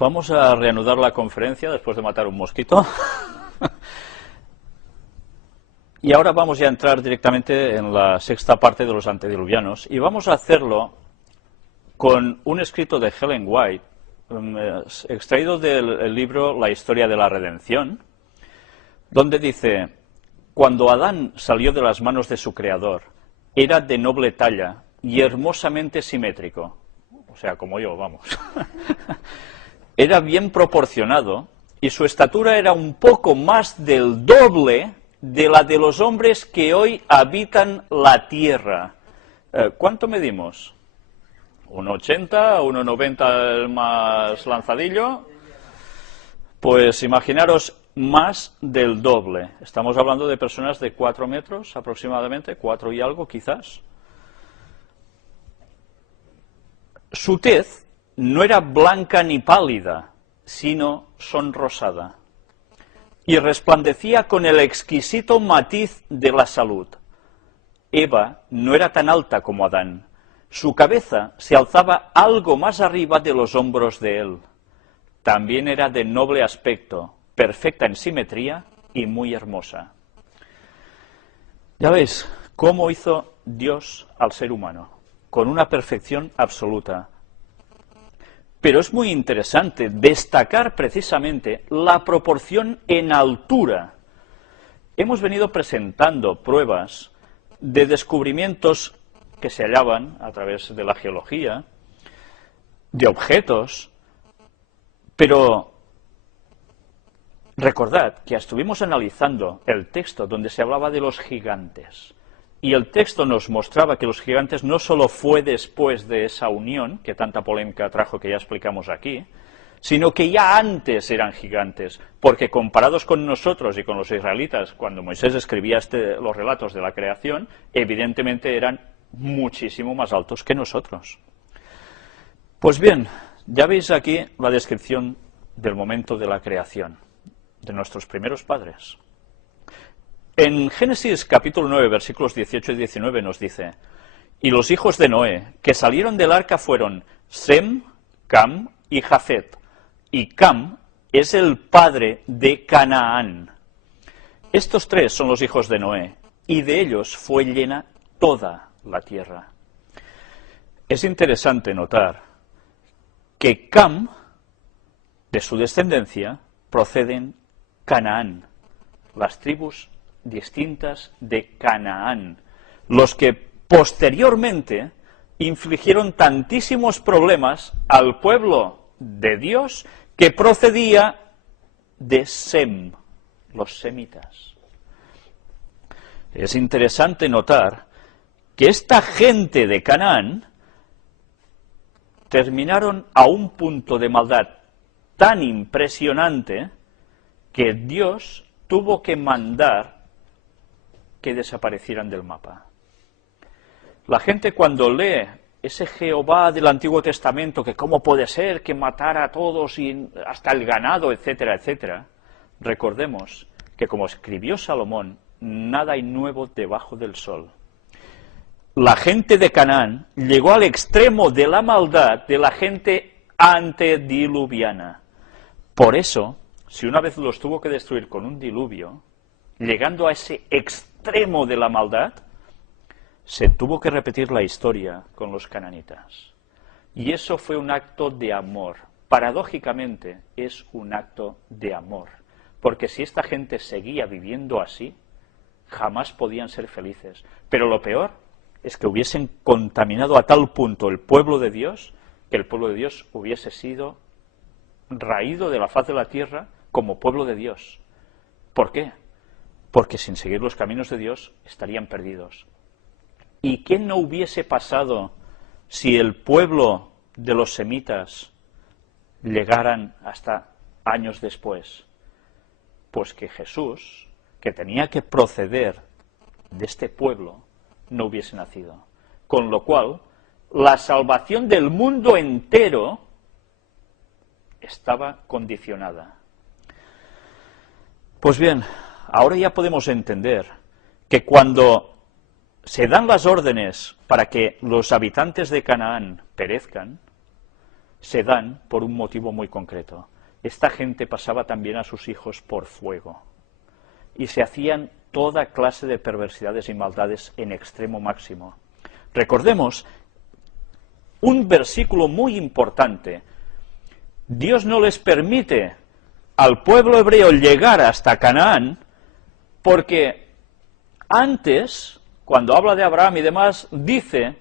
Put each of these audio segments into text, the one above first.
Vamos a reanudar la conferencia después de matar un mosquito. Y ahora vamos ya a entrar directamente en la sexta parte de los antediluvianos. Y vamos a hacerlo con un escrito de Ellen White, extraído del libro La historia de la redención, donde dice: cuando Adán salió de las manos de su creador, era de noble talla y hermosamente simétrico. O sea, como yo, vamos. Era bien proporcionado y su estatura era un poco más del doble de la de los hombres que hoy habitan la tierra. ¿Cuánto medimos? ¿1,80? ¿1,90 el más lanzadillo? Pues imaginaros, más del doble. Estamos hablando de personas de 4 metros aproximadamente, 4 y algo quizás. Su tez no era blanca ni pálida, sino sonrosada, y resplandecía con el exquisito matiz de la salud. Eva no era tan alta como Adán. Su cabeza se alzaba algo más arriba de los hombros de él. También era de noble aspecto, perfecta en simetría y muy hermosa. Ya veis cómo hizo Dios al ser humano, con una perfección absoluta. Pero es muy interesante destacar precisamente la proporción en altura. Hemos venido presentando pruebas de descubrimientos que se hallaban a través de la geología, de objetos, pero recordad que estuvimos analizando el texto donde se hablaba de los gigantes. Y el texto nos mostraba que los gigantes no solo fue después de esa unión, que tanta polémica trajo que ya explicamos aquí, sino que ya antes eran gigantes, porque comparados con nosotros y con los israelitas, cuando Moisés escribía los relatos de la creación, evidentemente eran muchísimo más altos que nosotros. Pues bien, ya veis aquí la descripción del momento de la creación, de nuestros primeros padres. En Génesis capítulo 9, versículos 18 y 19 nos dice: y los hijos de Noé que salieron del arca fueron Sem, Cam y Jafet, y Cam es el padre de Canaán. Estos tres son los hijos de Noé, y de ellos fue llena toda la tierra. Es interesante notar que Cam, de su descendencia, proceden Canaán, las tribus distintas de Canaán, los que posteriormente infligieron tantísimos problemas al pueblo de Dios que procedía de Sem, los semitas. Es interesante notar que esta gente de Canaán terminaron a un punto de maldad tan impresionante que Dios tuvo que mandar que desaparecieran del mapa. La gente cuando lee ese Jehová del Antiguo Testamento, que cómo puede ser que matara a todos y hasta el ganado, etcétera, etcétera, recordemos que como escribió Salomón, nada hay nuevo debajo del sol. La gente de Canaán llegó al extremo de la maldad de la gente antediluviana. Por eso, si una vez los tuvo que destruir con un diluvio, llegando a ese extremo de la maldad, se tuvo que repetir la historia con los cananitas. Y eso fue un acto de amor. Paradójicamente, es un acto de amor. Porque si esta gente seguía viviendo así, jamás podían ser felices. Pero lo peor es que hubiesen contaminado a tal punto el pueblo de Dios, que el pueblo de Dios hubiese sido raído de la faz de la tierra como pueblo de Dios. ¿Por qué? Porque sin seguir los caminos de Dios estarían perdidos. ¿Y qué no hubiese pasado si el pueblo de los semitas llegaran hasta años después? Pues que Jesús, que tenía que proceder de este pueblo, no hubiese nacido. Con lo cual, la salvación del mundo entero estaba condicionada. Pues bien, ahora ya podemos entender que cuando se dan las órdenes para que los habitantes de Canaán perezcan, se dan por un motivo muy concreto. Esta gente pasaba también a sus hijos por fuego y se hacían toda clase de perversidades y maldades en extremo máximo. Recordemos un versículo muy importante. Dios no les permite al pueblo hebreo llegar hasta Canaán porque antes, cuando habla de Abraham y demás, dice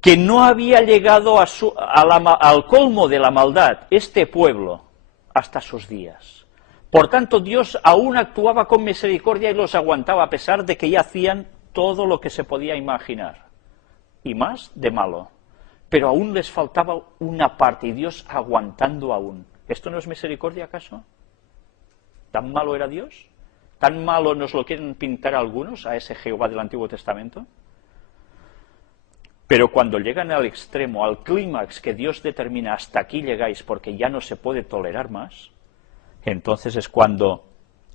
que no había llegado al colmo de la maldad este pueblo hasta sus días. Por tanto, Dios aún actuaba con misericordia y los aguantaba a pesar de que ya hacían todo lo que se podía imaginar, y más de malo. Pero aún les faltaba una parte, y Dios aguantando aún. ¿Esto no es misericordia acaso? ¿Tan malo era Dios? ¿Tan malo nos lo quieren pintar algunos a ese Jehová del Antiguo Testamento? Pero cuando llegan al extremo, al clímax que Dios determina, hasta aquí llegáis porque ya no se puede tolerar más, entonces es cuando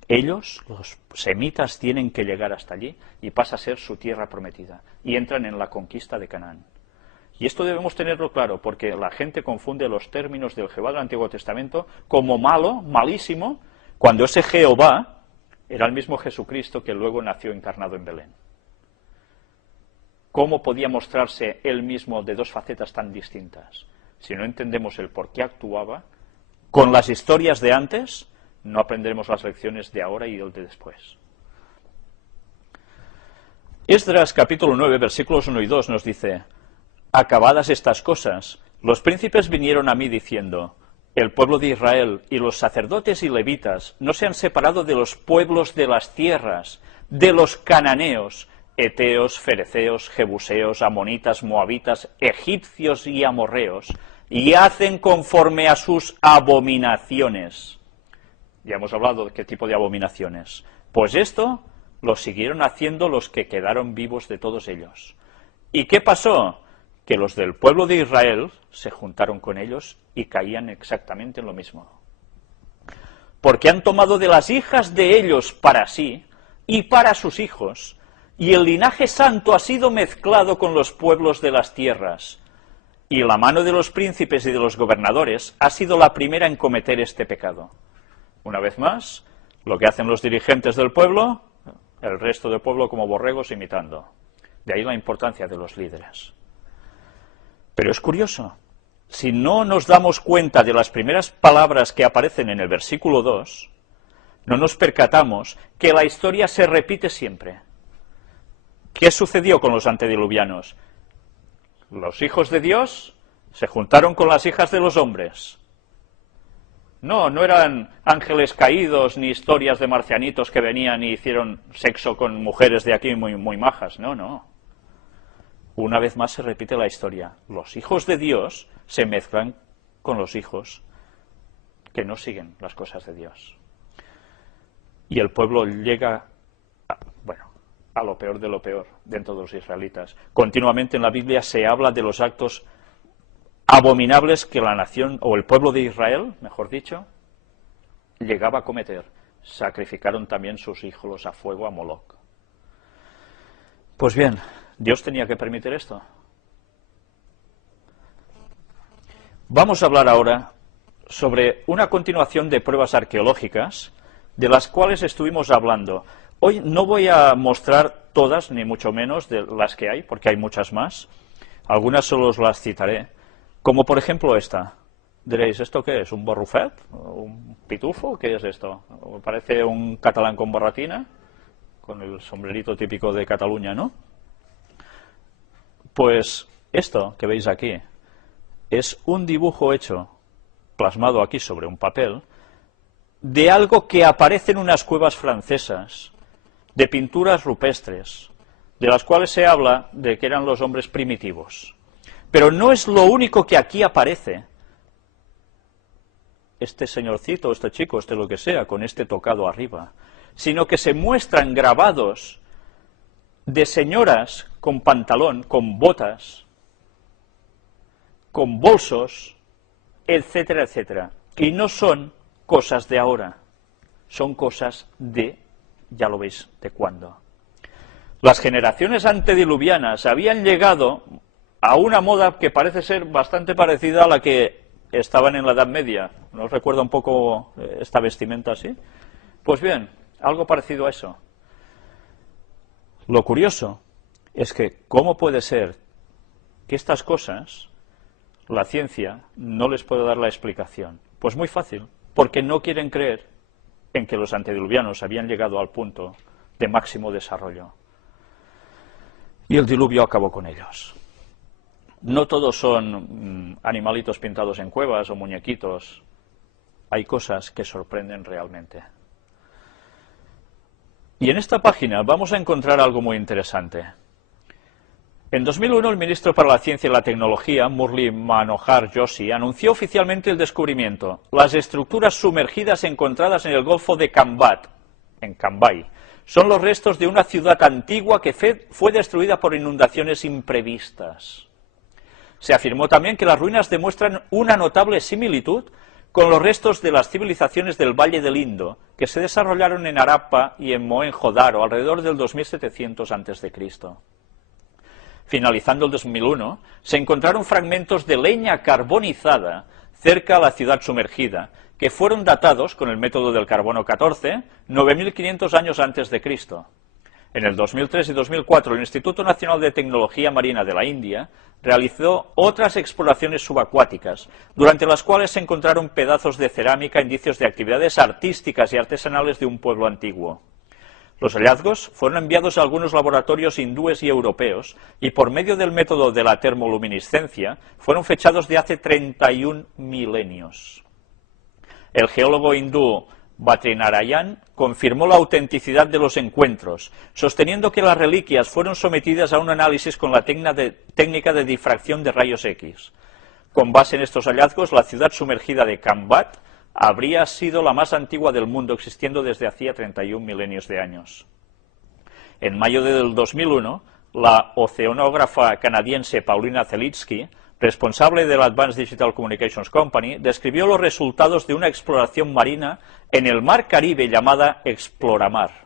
ellos, los semitas, tienen que llegar hasta allí y pasa a ser su tierra prometida y entran en la conquista de Canaán. Y esto debemos tenerlo claro porque la gente confunde los términos del Jehová del Antiguo Testamento como malo, malísimo, cuando ese Jehová era el mismo Jesucristo que luego nació encarnado en Belén. ¿Cómo podía mostrarse él mismo de dos facetas tan distintas? Si no entendemos el por qué actuaba, con las historias de antes, no aprenderemos las lecciones de ahora y el de después. Esdras capítulo 9, versículos 1 y 2 nos dice: acabadas estas cosas, los príncipes vinieron a mí diciendo: el pueblo de Israel y los sacerdotes y levitas no se han separado de los pueblos de las tierras, de los cananeos, heteos, fereceos, jebuseos, amonitas, moabitas, egipcios y amorreos, y hacen conforme a sus abominaciones. Ya hemos hablado de qué tipo de abominaciones. Pues esto lo siguieron haciendo los que quedaron vivos de todos ellos. ¿Y qué pasó? Que los del pueblo de Israel se juntaron con ellos y caían exactamente en lo mismo. Porque han tomado de las hijas de ellos para sí y para sus hijos, y el linaje santo ha sido mezclado con los pueblos de las tierras, y la mano de los príncipes y de los gobernadores ha sido la primera en cometer este pecado. Una vez más, lo que hacen los dirigentes del pueblo, el resto del pueblo como borregos imitando. De ahí la importancia de los líderes. Pero es curioso, si no nos damos cuenta de las primeras palabras que aparecen en el versículo 2, no nos percatamos que la historia se repite siempre. ¿Qué sucedió con los antediluvianos? Los hijos de Dios se juntaron con las hijas de los hombres. No eran ángeles caídos ni historias de marcianitos que venían y hicieron sexo con mujeres de aquí muy majas. No. Una vez más se repite la historia. Los hijos de Dios se mezclan con los hijos que no siguen las cosas de Dios. Y el pueblo llega a lo peor de lo peor dentro de los israelitas. Continuamente en la Biblia se habla de los actos abominables que la nación, o el pueblo de Israel, mejor dicho, llegaba a cometer. Sacrificaron también sus hijos a fuego a Moloc. Pues bien, ¿Dios tenía que permitir esto? Vamos a hablar ahora sobre una continuación de pruebas arqueológicas de las cuales estuvimos hablando. Hoy no voy a mostrar todas, ni mucho menos, de las que hay, porque hay muchas más. Algunas solo os las citaré, como por ejemplo esta. Diréis, ¿esto qué es? ¿Un borrufet? ¿Un pitufo? ¿Qué es esto? Parece un catalán con borratina, con el sombrerito típico de Cataluña, ¿no? Pues esto que veis aquí es un dibujo hecho, plasmado aquí sobre un papel, de algo que aparece en unas cuevas francesas, de pinturas rupestres, de las cuales se habla de que eran los hombres primitivos. Pero no es lo único que aquí aparece. Este señorcito, este chico, este lo que sea, con este tocado arriba, sino que se muestran grabados de señoras con pantalón, con botas, con bolsos, etcétera, etcétera. Y no son cosas de ahora, son cosas de, ya lo veis, de cuándo. Las generaciones antediluvianas habían llegado a una moda que parece ser bastante parecida a la que estaban en la Edad Media. ¿Nos recuerda un poco esta vestimenta así? Pues bien, algo parecido a eso. Lo curioso es que, ¿cómo puede ser que estas cosas, la ciencia, no les puede dar la explicación? Pues muy fácil, porque no quieren creer en que los antediluvianos habían llegado al punto de máximo desarrollo. Y el diluvio acabó con ellos. No todos son animalitos pintados en cuevas o muñequitos. Hay cosas que sorprenden realmente. Y en esta página vamos a encontrar algo muy interesante. En 2001, el ministro para la Ciencia y la Tecnología, Murli Manohar Joshi, anunció oficialmente el descubrimiento: las estructuras sumergidas encontradas en el Golfo de Cambat, en Cambay, son los restos de una ciudad antigua que fue destruida por inundaciones imprevistas. Se afirmó también que las ruinas demuestran una notable similitud con los restos de las civilizaciones del Valle del Indo, que se desarrollaron en Harappa y en Mohenjo-Daro alrededor del 2700 a.C. Finalizando el 2001, se encontraron fragmentos de leña carbonizada cerca a la ciudad sumergida, que fueron datados con el método del carbono 14, 9500 años antes de Cristo. En el 2003 y 2004, el Instituto Nacional de Tecnología Marina de la India realizó otras exploraciones subacuáticas, durante las cuales se encontraron pedazos de cerámica, indicios de actividades artísticas y artesanales de un pueblo antiguo. Los hallazgos fueron enviados a algunos laboratorios hindúes y europeos y, por medio del método de la termoluminiscencia, fueron fechados de hace 31 milenios. El geólogo hindú Bhatrinarayan confirmó la autenticidad de los encuentros, sosteniendo que las reliquias fueron sometidas a un análisis con la técnica de difracción de rayos X. Con base en estos hallazgos, la ciudad sumergida de Cambat habría sido la más antigua del mundo, existiendo desde hacía 31 milenios de años. En mayo del 2001, la oceanógrafa canadiense Paulina Zelitsky, responsable de la Advanced Digital Communications Company, describió los resultados de una exploración marina en el Mar Caribe llamada Exploramar.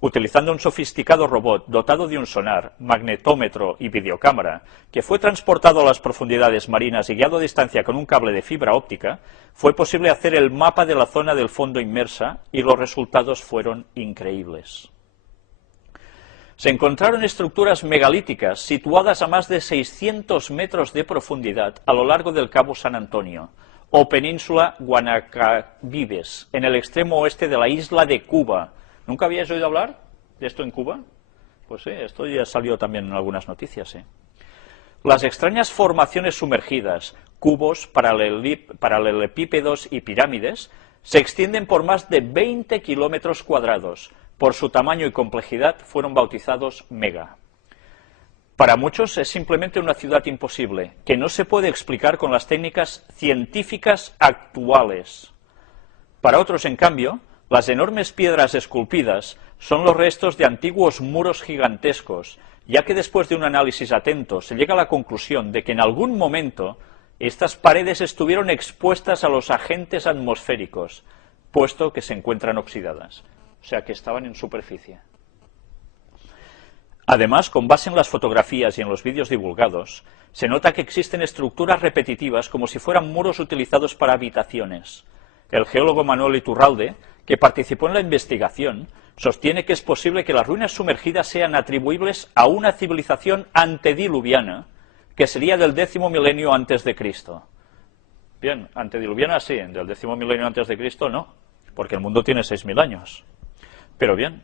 Utilizando un sofisticado robot dotado de un sonar, magnetómetro y videocámara, que fue transportado a las profundidades marinas y guiado a distancia con un cable de fibra óptica, fue posible hacer el mapa de la zona del fondo inmersa y los resultados fueron increíbles. Se encontraron estructuras megalíticas situadas a más de 600 metros de profundidad a lo largo del Cabo San Antonio, o península Guanacabibes, en el extremo oeste de la isla de Cuba. ¿Nunca habíais oído hablar de esto en Cuba? Pues sí, esto ya salió también en algunas noticias. Las extrañas formaciones sumergidas, cubos, paralelepípedos y pirámides, se extienden por más de 20 kilómetros cuadrados. Por su tamaño y complejidad fueron bautizados Mega. Para muchos es simplemente una ciudad imposible, que no se puede explicar con las técnicas científicas actuales. Para otros, en cambio, las enormes piedras esculpidas son los restos de antiguos muros gigantescos, ya que después de un análisis atento se llega a la conclusión de que en algún momento estas paredes estuvieron expuestas a los agentes atmosféricos, puesto que se encuentran oxidadas. O sea, que estaban en superficie. Además, con base en las fotografías y en los vídeos divulgados, se nota que existen estructuras repetitivas como si fueran muros utilizados para habitaciones. El geólogo Manuel Iturralde, que participó en la investigación, sostiene que es posible que las ruinas sumergidas sean atribuibles a una civilización antediluviana, que sería del 10º milenio antes de Cristo. Bien, antediluviana sí, del 10º milenio antes de Cristo no, porque el mundo tiene 6.000 años. Pero bien,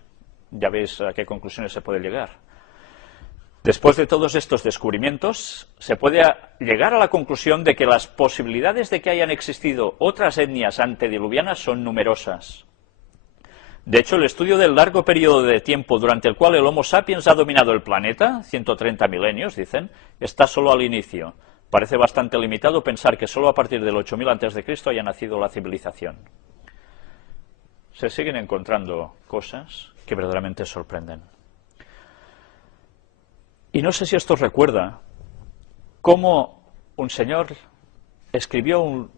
ya veis a qué conclusiones se puede llegar. Después de todos estos descubrimientos, se puede llegar a la conclusión de que las posibilidades de que hayan existido otras etnias antediluvianas son numerosas. De hecho, el estudio del largo periodo de tiempo durante el cual el Homo sapiens ha dominado el planeta, 130 milenios, dicen, está solo al inicio. Parece bastante limitado pensar que solo a partir del 8000 a.C. haya nacido la civilización. Se siguen encontrando cosas que verdaderamente sorprenden. Y no sé si esto os recuerda cómo un señor escribió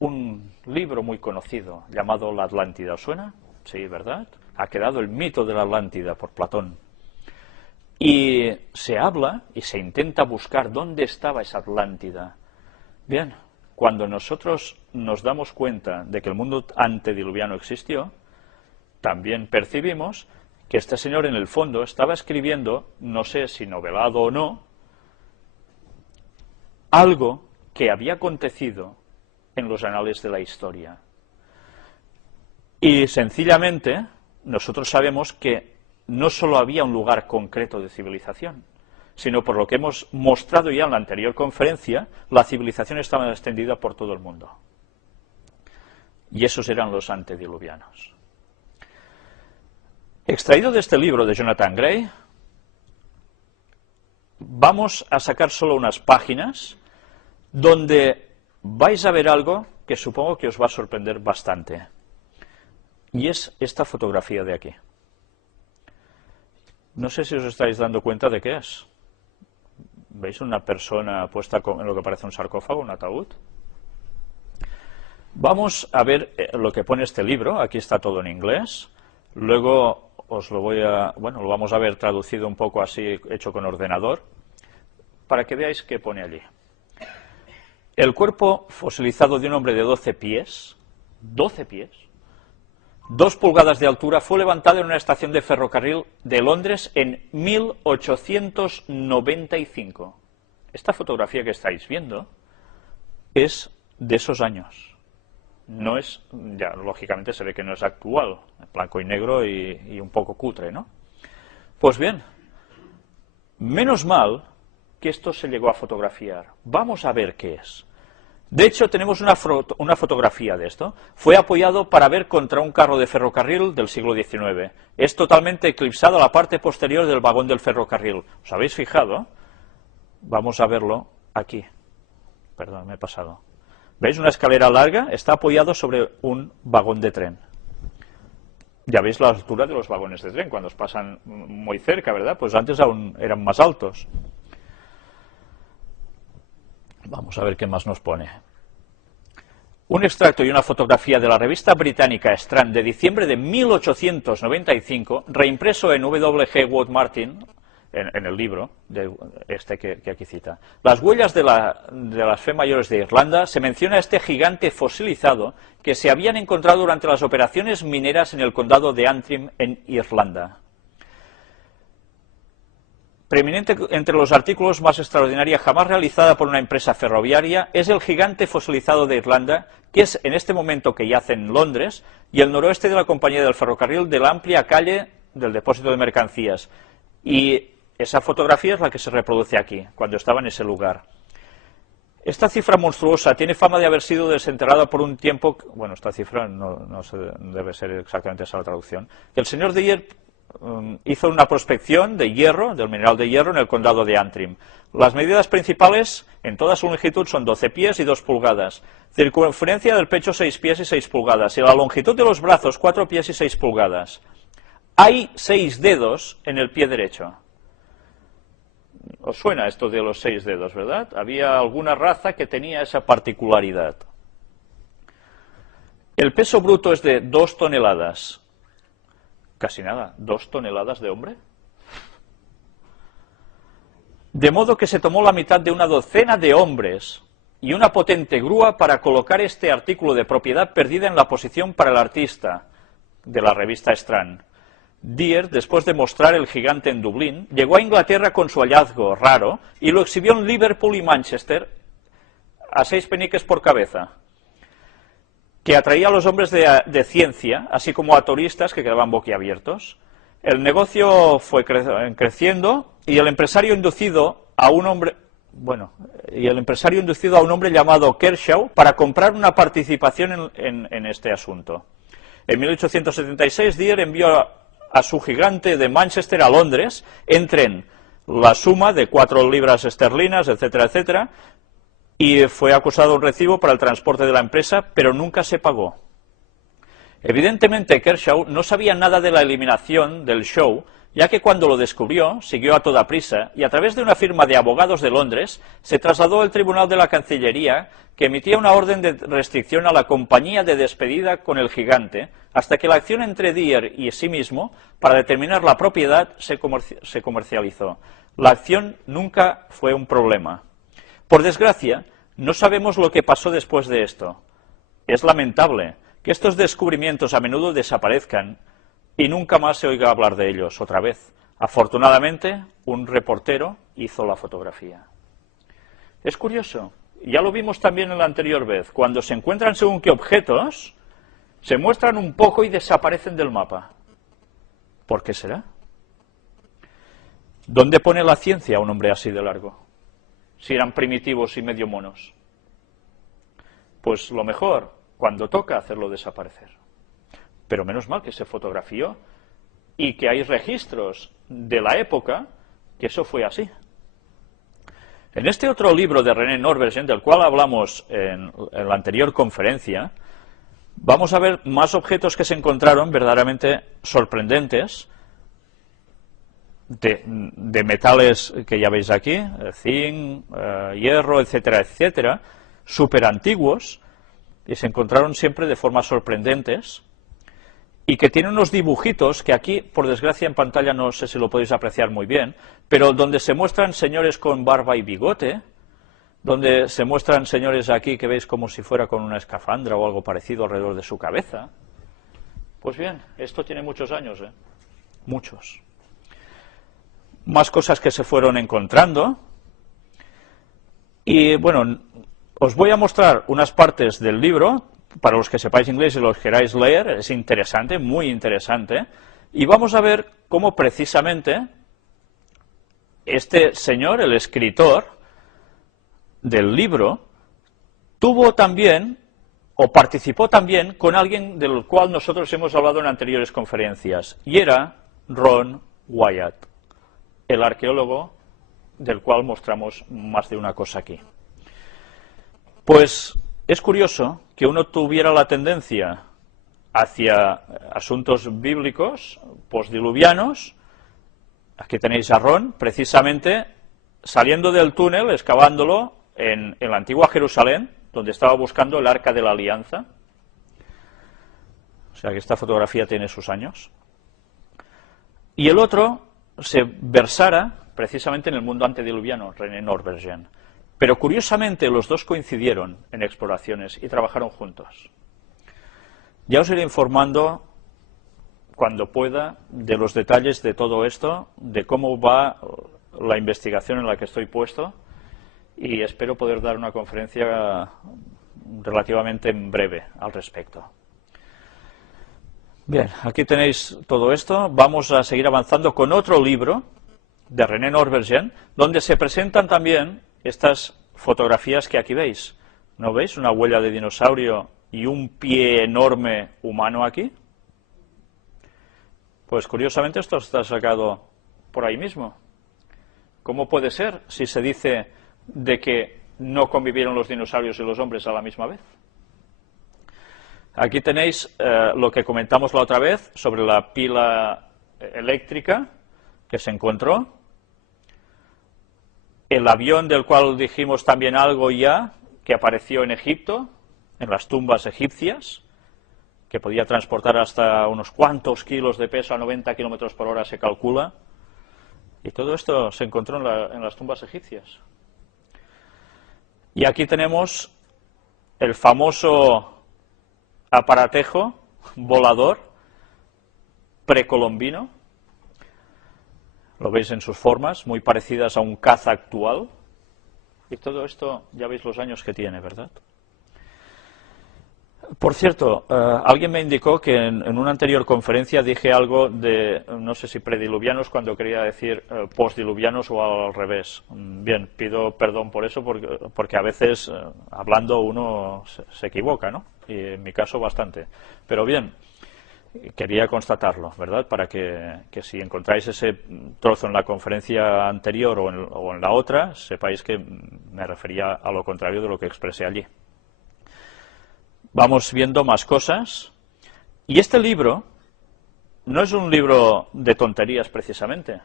un libro muy conocido llamado La Atlántida. ¿Os suena? Sí, ¿verdad? Ha quedado el mito de la Atlántida por Platón. Y se habla y se intenta buscar dónde estaba esa Atlántida. Bien, cuando nosotros nos damos cuenta de que el mundo antediluviano existió, también percibimos que este señor en el fondo estaba escribiendo, no sé si novelado o no, algo que había acontecido en los anales de la historia. Y sencillamente nosotros sabemos que no solo había un lugar concreto de civilización, sino por lo que hemos mostrado ya en la anterior conferencia, la civilización estaba extendida por todo el mundo. Y esos eran los antediluvianos. Extraído de este libro de Jonathan Gray, vamos a sacar solo unas páginas donde vais a ver algo que supongo que os va a sorprender bastante. Y es esta fotografía de aquí. No sé si os estáis dando cuenta de qué es. ¿Veis una persona puesta en lo que parece un sarcófago, un ataúd? Vamos a ver lo que pone este libro. Aquí está todo en inglés. Luego os lo lo vamos a ver traducido un poco así, hecho con ordenador, para que veáis qué pone allí. El cuerpo fosilizado de un hombre de 12 pies, 2 pulgadas de altura, fue levantado en una estación de ferrocarril de Londres en 1895. Esta fotografía que estáis viendo es de esos años. No es, ya lógicamente se ve que no es actual, blanco y negro y un poco cutre, ¿no? Pues bien, menos mal que esto se llegó a fotografiar. Vamos a ver qué es. De hecho, tenemos una fotografía de esto. Fue apoyado para ver contra un carro de ferrocarril del siglo XIX. Es totalmente eclipsado la parte posterior del vagón del ferrocarril. ¿Os habéis fijado? Vamos a verlo aquí. Perdón, me he pasado. ¿Veis una escalera larga? Está apoyado sobre un vagón de tren. Ya veis la altura de los vagones de tren cuando os pasan muy cerca, ¿verdad? Pues antes aún eran más altos. Vamos a ver qué más nos pone. Un extracto y una fotografía de la revista británica Strand de diciembre de 1895, reimpreso en W.G. Wood Martin, en el libro de que aquí cita. Las huellas de las fe mayores de Irlanda, se menciona este gigante fosilizado que se habían encontrado durante las operaciones mineras en el condado de Antrim, en Irlanda. Preeminente entre los artículos más extraordinaria jamás realizada por una empresa ferroviaria es el gigante fosilizado de Irlanda, que es en este momento que yace en Londres y el noroeste de la compañía del ferrocarril de la amplia calle del depósito de mercancías. Y esa fotografía es la que se reproduce aquí, cuando estaba en ese lugar. Esta cifra monstruosa tiene fama de haber sido desenterrada por un tiempo. Bueno, esta cifra no debe ser exactamente esa la traducción. El señor Dyer hizo una prospección de hierro, del mineral de hierro, en el condado de Antrim. Las medidas principales en toda su longitud son 12 pies y 2 pulgadas. Circunferencia del pecho 6 pies y 6 pulgadas. Y la longitud de los brazos 4 pies y 6 pulgadas. Hay 6 dedos en el pie derecho. ¿Os suena esto de los 6 dedos, verdad? Había alguna raza que tenía esa particularidad. El peso bruto es de 2 toneladas. Casi nada, 2 toneladas de hombre. De modo que se tomó la mitad de una docena de hombres y una potente grúa para colocar este artículo de propiedad perdida en la posición para el artista de la revista Strand. Dyer, después de mostrar el gigante en Dublín, llegó a Inglaterra con su hallazgo raro y lo exhibió en Liverpool y Manchester a 6 peniques por cabeza, que atraía a los hombres de ciencia, así como a turistas que quedaban boquiabiertos. El negocio fue creciendo y el empresario inducido a un hombre llamado Kershaw para comprar una participación en este asunto. En 1876 Dyer envió a su gigante de Manchester a Londres en tren, la suma de 4 libras esterlinas, etcétera, etcétera, y fue acusado de un recibo para el transporte de la empresa, pero nunca se pagó. Evidentemente Kershaw no sabía nada de la eliminación del show, ya que cuando lo descubrió, siguió a toda prisa, y a través de una firma de abogados de Londres, se trasladó al Tribunal de la Cancillería, que emitía una orden de restricción a la compañía de despedida con el gigante, hasta que la acción entre Dyer y sí mismo, para determinar la propiedad, se comercializó. La acción nunca fue un problema. Por desgracia, No sabemos lo que pasó después de esto. Es lamentable que estos descubrimientos a menudo desaparezcan y nunca más se oiga hablar de ellos otra vez. Afortunadamente, un reportero hizo la fotografía. Es curioso, ya lo vimos también en la anterior vez, cuando se encuentran según qué objetos, se muestran un poco y desaparecen del mapa. ¿Por qué será? ¿Dónde pone la ciencia a un hombre así de largo? Si eran primitivos y medio monos. Pues lo mejor, cuando toca hacerlo desaparecer. Pero menos mal que se fotografió y que hay registros de la época que eso fue así. En este otro libro de René Norbergen, del cual hablamos en la anterior conferencia, vamos a ver más objetos que se encontraron verdaderamente sorprendentes, de metales que ya veis aquí, zinc, hierro, etcétera, etcétera, súper antiguos, y se encontraron siempre de formas sorprendentes, y que tienen unos dibujitos que aquí, por desgracia, en pantalla no sé si lo podéis apreciar muy bien, pero donde se muestran señores con barba y bigote, donde se muestran señores aquí que veis como si fuera con una escafandra o algo parecido alrededor de su cabeza. Pues bien, esto tiene muchos años, muchos. Más cosas que se fueron encontrando. Y bueno, os voy a mostrar unas partes del libro, para los que sepáis inglés y los queráis leer, es interesante, muy interesante, y vamos a ver cómo precisamente este señor, el escritor del libro, tuvo también, o participó también, con alguien del cual nosotros hemos hablado en anteriores conferencias, y era Ron Wyatt, el arqueólogo del cual mostramos más de una cosa aquí. Pues es curioso que uno tuviera la tendencia hacia asuntos bíblicos, postdiluvianos. Aquí tenéis a Ron, precisamente saliendo del túnel, excavándolo en la antigua Jerusalén, donde estaba buscando el Arca de la Alianza. O sea que esta fotografía tiene sus años. Y el otro se versara precisamente en el mundo antediluviano, René Norbergen. Pero curiosamente los dos coincidieron en exploraciones y trabajaron juntos. Ya os iré informando cuando pueda de los detalles de todo esto, de cómo va la investigación en la que estoy puesto, y espero poder dar una conferencia relativamente en breve al respecto. Bien, aquí tenéis todo esto. Vamos a seguir avanzando con otro libro de René Norbergen, donde se presentan también estas fotografías que aquí veis. ¿No veis una huella de dinosaurio y un pie enorme humano aquí? Pues curiosamente esto está sacado por ahí mismo. ¿Cómo puede ser si se dice de que no convivieron los dinosaurios y los hombres a la misma vez? Aquí tenéis lo que comentamos la otra vez sobre la pila eléctrica que se encontró. El avión del cual dijimos también algo ya, que apareció en Egipto, en las tumbas egipcias, que podía transportar hasta unos cuantos kilos de peso a 90 kilómetros por hora, se calcula. Y todo esto se encontró en las tumbas egipcias. Y aquí tenemos el famoso aparatejo volador precolombino. Lo veis en sus formas, muy parecidas a un caza actual. Y todo esto, ya veis los años que tiene, ¿verdad? Por cierto, alguien me indicó que en una anterior conferencia dije algo de, no sé si prediluvianos, cuando quería decir postdiluvianos o al revés. Bien, pido perdón por eso, porque a veces hablando uno se equivoca, ¿no? Y en mi caso bastante. Pero bien, quería constatarlo, ¿verdad? Para que si encontráis ese trozo en la conferencia anterior o en la otra, sepáis que me refería a lo contrario de lo que expresé allí. Vamos viendo más cosas. Y este libro no es un libro de tonterías precisamente.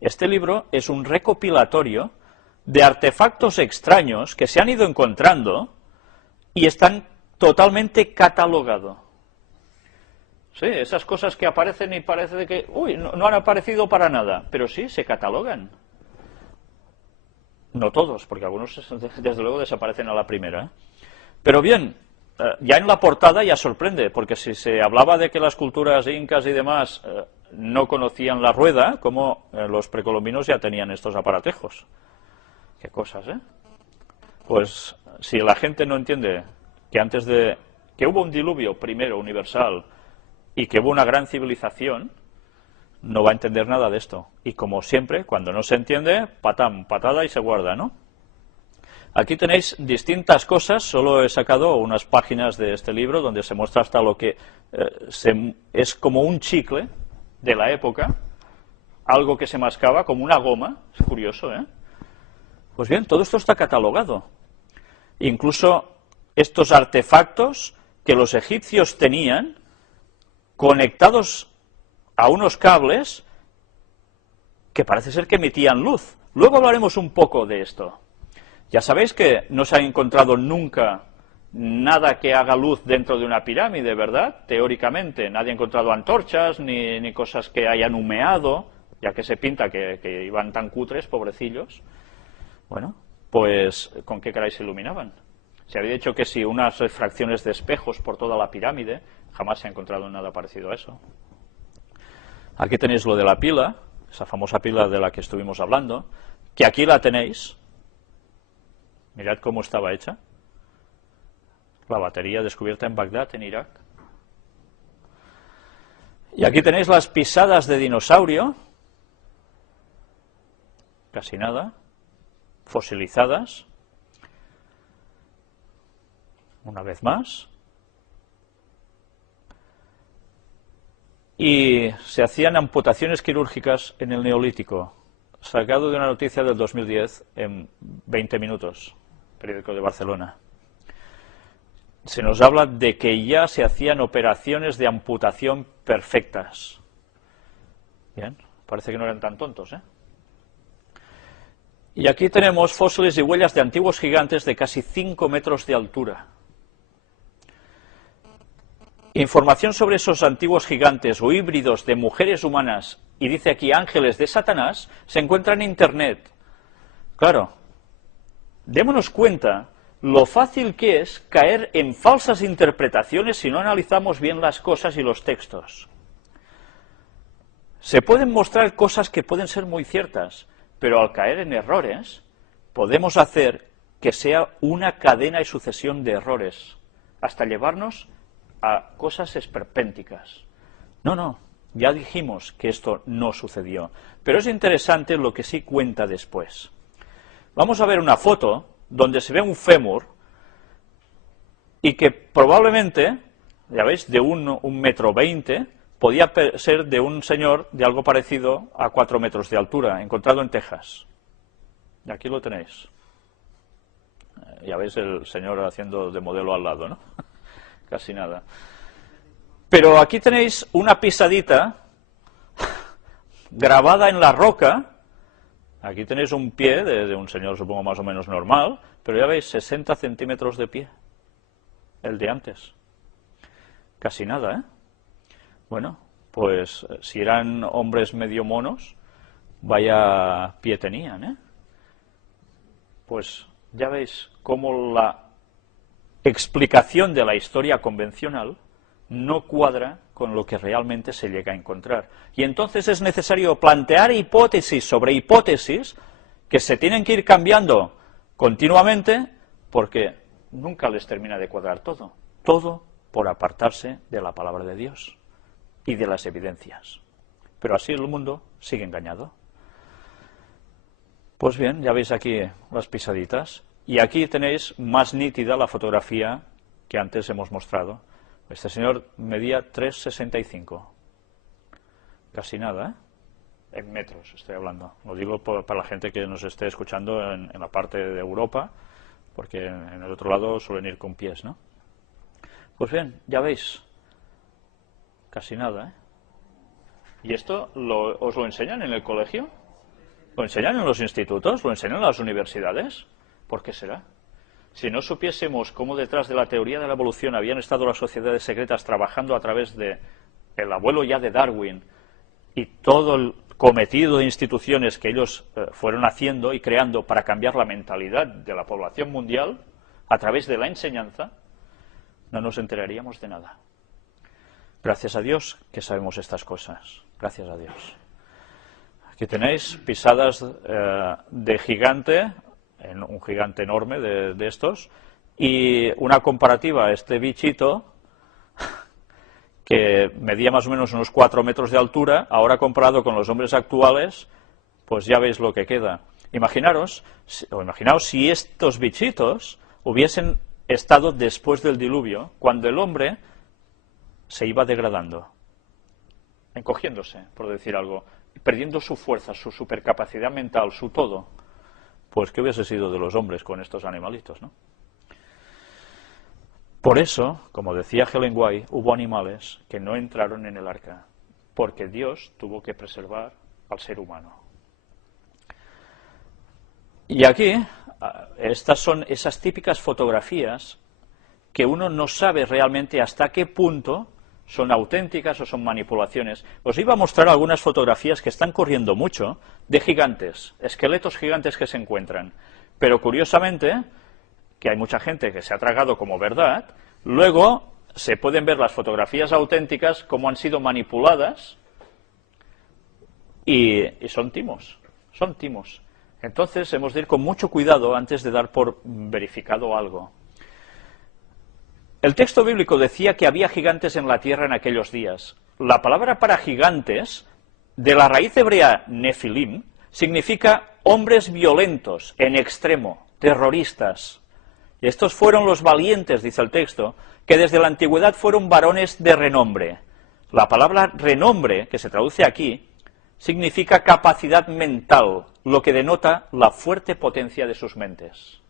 Este libro es un recopilatorio de artefactos extraños que se han ido encontrando y están totalmente catalogados. Sí, esas cosas que aparecen y parece que, uy, no han aparecido para nada, pero sí, se catalogan. No todos, porque algunos desde luego desaparecen a la primera, ¿eh? Pero bien, ya en la portada ya sorprende, porque si se hablaba de que las culturas incas y demás no conocían la rueda, como los precolombinos ya tenían estos aparatejos. Qué cosas, ¿eh? Pues si la gente no entiende que hubo un diluvio primero universal y que hubo una gran civilización, no va a entender nada de esto. Y como siempre, cuando no se entiende, patada y se guarda, ¿no? Aquí tenéis distintas cosas, solo he sacado unas páginas de este libro donde se muestra hasta lo que es como un chicle de la época, algo que se mascaba como una goma, es curioso, ¿eh? Pues bien, todo esto está catalogado. Incluso estos artefactos que los egipcios tenían conectados a unos cables que parece ser que emitían luz. Luego hablaremos un poco de esto. Ya sabéis que no se ha encontrado nunca nada que haga luz dentro de una pirámide, ¿verdad? Teóricamente, nadie ha encontrado antorchas ni cosas que hayan humeado, ya que se pinta que iban tan cutres, pobrecillos. Bueno, pues ¿con qué caray se iluminaban? Se había dicho que si unas refracciones de espejos por toda la pirámide, jamás se ha encontrado nada parecido a eso. Aquí tenéis lo de la pila, esa famosa pila de la que estuvimos hablando, que aquí la tenéis. Mirad cómo estaba hecha. La batería descubierta en Bagdad, en Irak. Y aquí tenéis las pisadas de dinosaurio, casi nada, fosilizadas, una vez más. Y se hacían amputaciones quirúrgicas en el Neolítico, sacado de una noticia del 2010 en 20 minutos, periódico de Barcelona. Se nos habla de que ya se hacían operaciones de amputación perfectas. Bien, parece que no eran tan tontos, ¿eh? Y aquí tenemos fósiles y huellas de antiguos gigantes de casi 5 metros de altura. Información sobre esos antiguos gigantes o híbridos de mujeres humanas, y dice aquí ángeles de Satanás, se encuentra en Internet. Claro, démonos cuenta lo fácil que es caer en falsas interpretaciones si no analizamos bien las cosas y los textos. Se pueden mostrar cosas que pueden ser muy ciertas, pero al caer en errores, podemos hacer que sea una cadena y sucesión de errores, hasta llevarnos a cosas esperpénticas. No, ya dijimos que esto no sucedió, pero es interesante lo que sí cuenta después. Vamos a ver una foto donde se ve un fémur y que probablemente, ya veis, de 1,20 m, podía ser de un señor de algo parecido a 4 metros de altura, encontrado en Texas. Y aquí lo tenéis. Ya veis el señor haciendo de modelo al lado, ¿no? Casi nada. Pero aquí tenéis una pisadita grabada en la roca. Aquí tenéis un pie de un señor, supongo, más o menos normal, pero ya veis, 60 centímetros de pie, el de antes. Casi nada, ¿eh? Bueno, pues si eran hombres medio monos, vaya pie tenían, ¿eh? Pues ya veis cómo la explicación de la historia convencional no cuadra con lo que realmente se llega a encontrar. Y entonces es necesario plantear hipótesis sobre hipótesis que se tienen que ir cambiando continuamente porque nunca les termina de cuadrar todo. Todo por apartarse de la palabra de Dios y de las evidencias. Pero así el mundo sigue engañado. Pues bien, ya veis aquí las pisaditas. Y aquí tenéis más nítida la fotografía que antes hemos mostrado. Este señor medía 3,65. Casi nada, ¿eh? En metros estoy hablando. Lo digo para la gente que nos esté escuchando en la parte de Europa, porque en el otro lado suelen ir con pies, ¿no? Pues bien, ya veis. Casi nada, ¿eh? ¿Y esto os lo enseñan en el colegio? ¿Lo enseñan en los institutos? ¿Lo enseñan en las universidades? ¿Por qué será? Si no supiésemos cómo detrás de la teoría de la evolución habían estado las sociedades secretas trabajando a través de el abuelo ya de Darwin y todo el cometido de instituciones que ellos fueron haciendo y creando para cambiar la mentalidad de la población mundial a través de la enseñanza, no nos enteraríamos de nada. Gracias a Dios que sabemos estas cosas. Gracias a Dios. Aquí tenéis pisadas de gigante, un gigante enorme de estos, y una comparativa a este bichito que medía más o menos unos 4 metros de altura, ahora comparado con los hombres actuales, pues ya veis lo que queda. Imaginaos si estos bichitos hubiesen estado después del diluvio, cuando el hombre se iba degradando, encogiéndose, por decir algo, perdiendo su fuerza, su supercapacidad mental, su todo. Pues ¿qué hubiese sido de los hombres con estos animalitos, no? Por eso, como decía Helen White, hubo animales que no entraron en el arca, porque Dios tuvo que preservar al ser humano. Y aquí, estas son esas típicas fotografías que uno no sabe realmente hasta qué punto son auténticas o son manipulaciones. Os iba a mostrar algunas fotografías que están corriendo mucho de gigantes, esqueletos gigantes que se encuentran, pero curiosamente, que hay mucha gente que se ha tragado como verdad, luego se pueden ver las fotografías auténticas como han sido manipuladas y son timos, son timos. Entonces hemos de ir con mucho cuidado antes de dar por verificado algo. El texto bíblico decía que había gigantes en la tierra en aquellos días. La palabra para gigantes, de la raíz hebrea nefilim, significa hombres violentos, en extremo, terroristas. Y estos fueron los valientes, dice el texto, que desde la antigüedad fueron varones de renombre. La palabra renombre, que se traduce aquí, significa capacidad mental, lo que denota la fuerte potencia de sus mentes.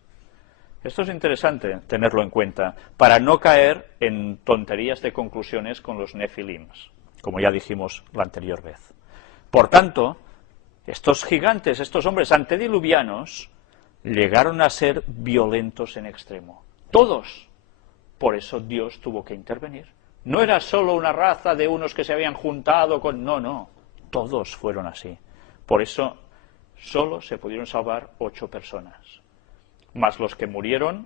Esto es interesante tenerlo en cuenta, para no caer en tonterías de conclusiones con los nefilims, como ya dijimos la anterior vez. Por tanto, estos gigantes, estos hombres antediluvianos, llegaron a ser violentos en extremo. Todos. Por eso Dios tuvo que intervenir. No era solo una raza de unos que se habían juntado con... No. Todos fueron así. Por eso solo se pudieron salvar 8 personas. Más los que murieron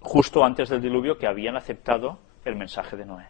justo antes del diluvio, que habían aceptado el mensaje de Noé.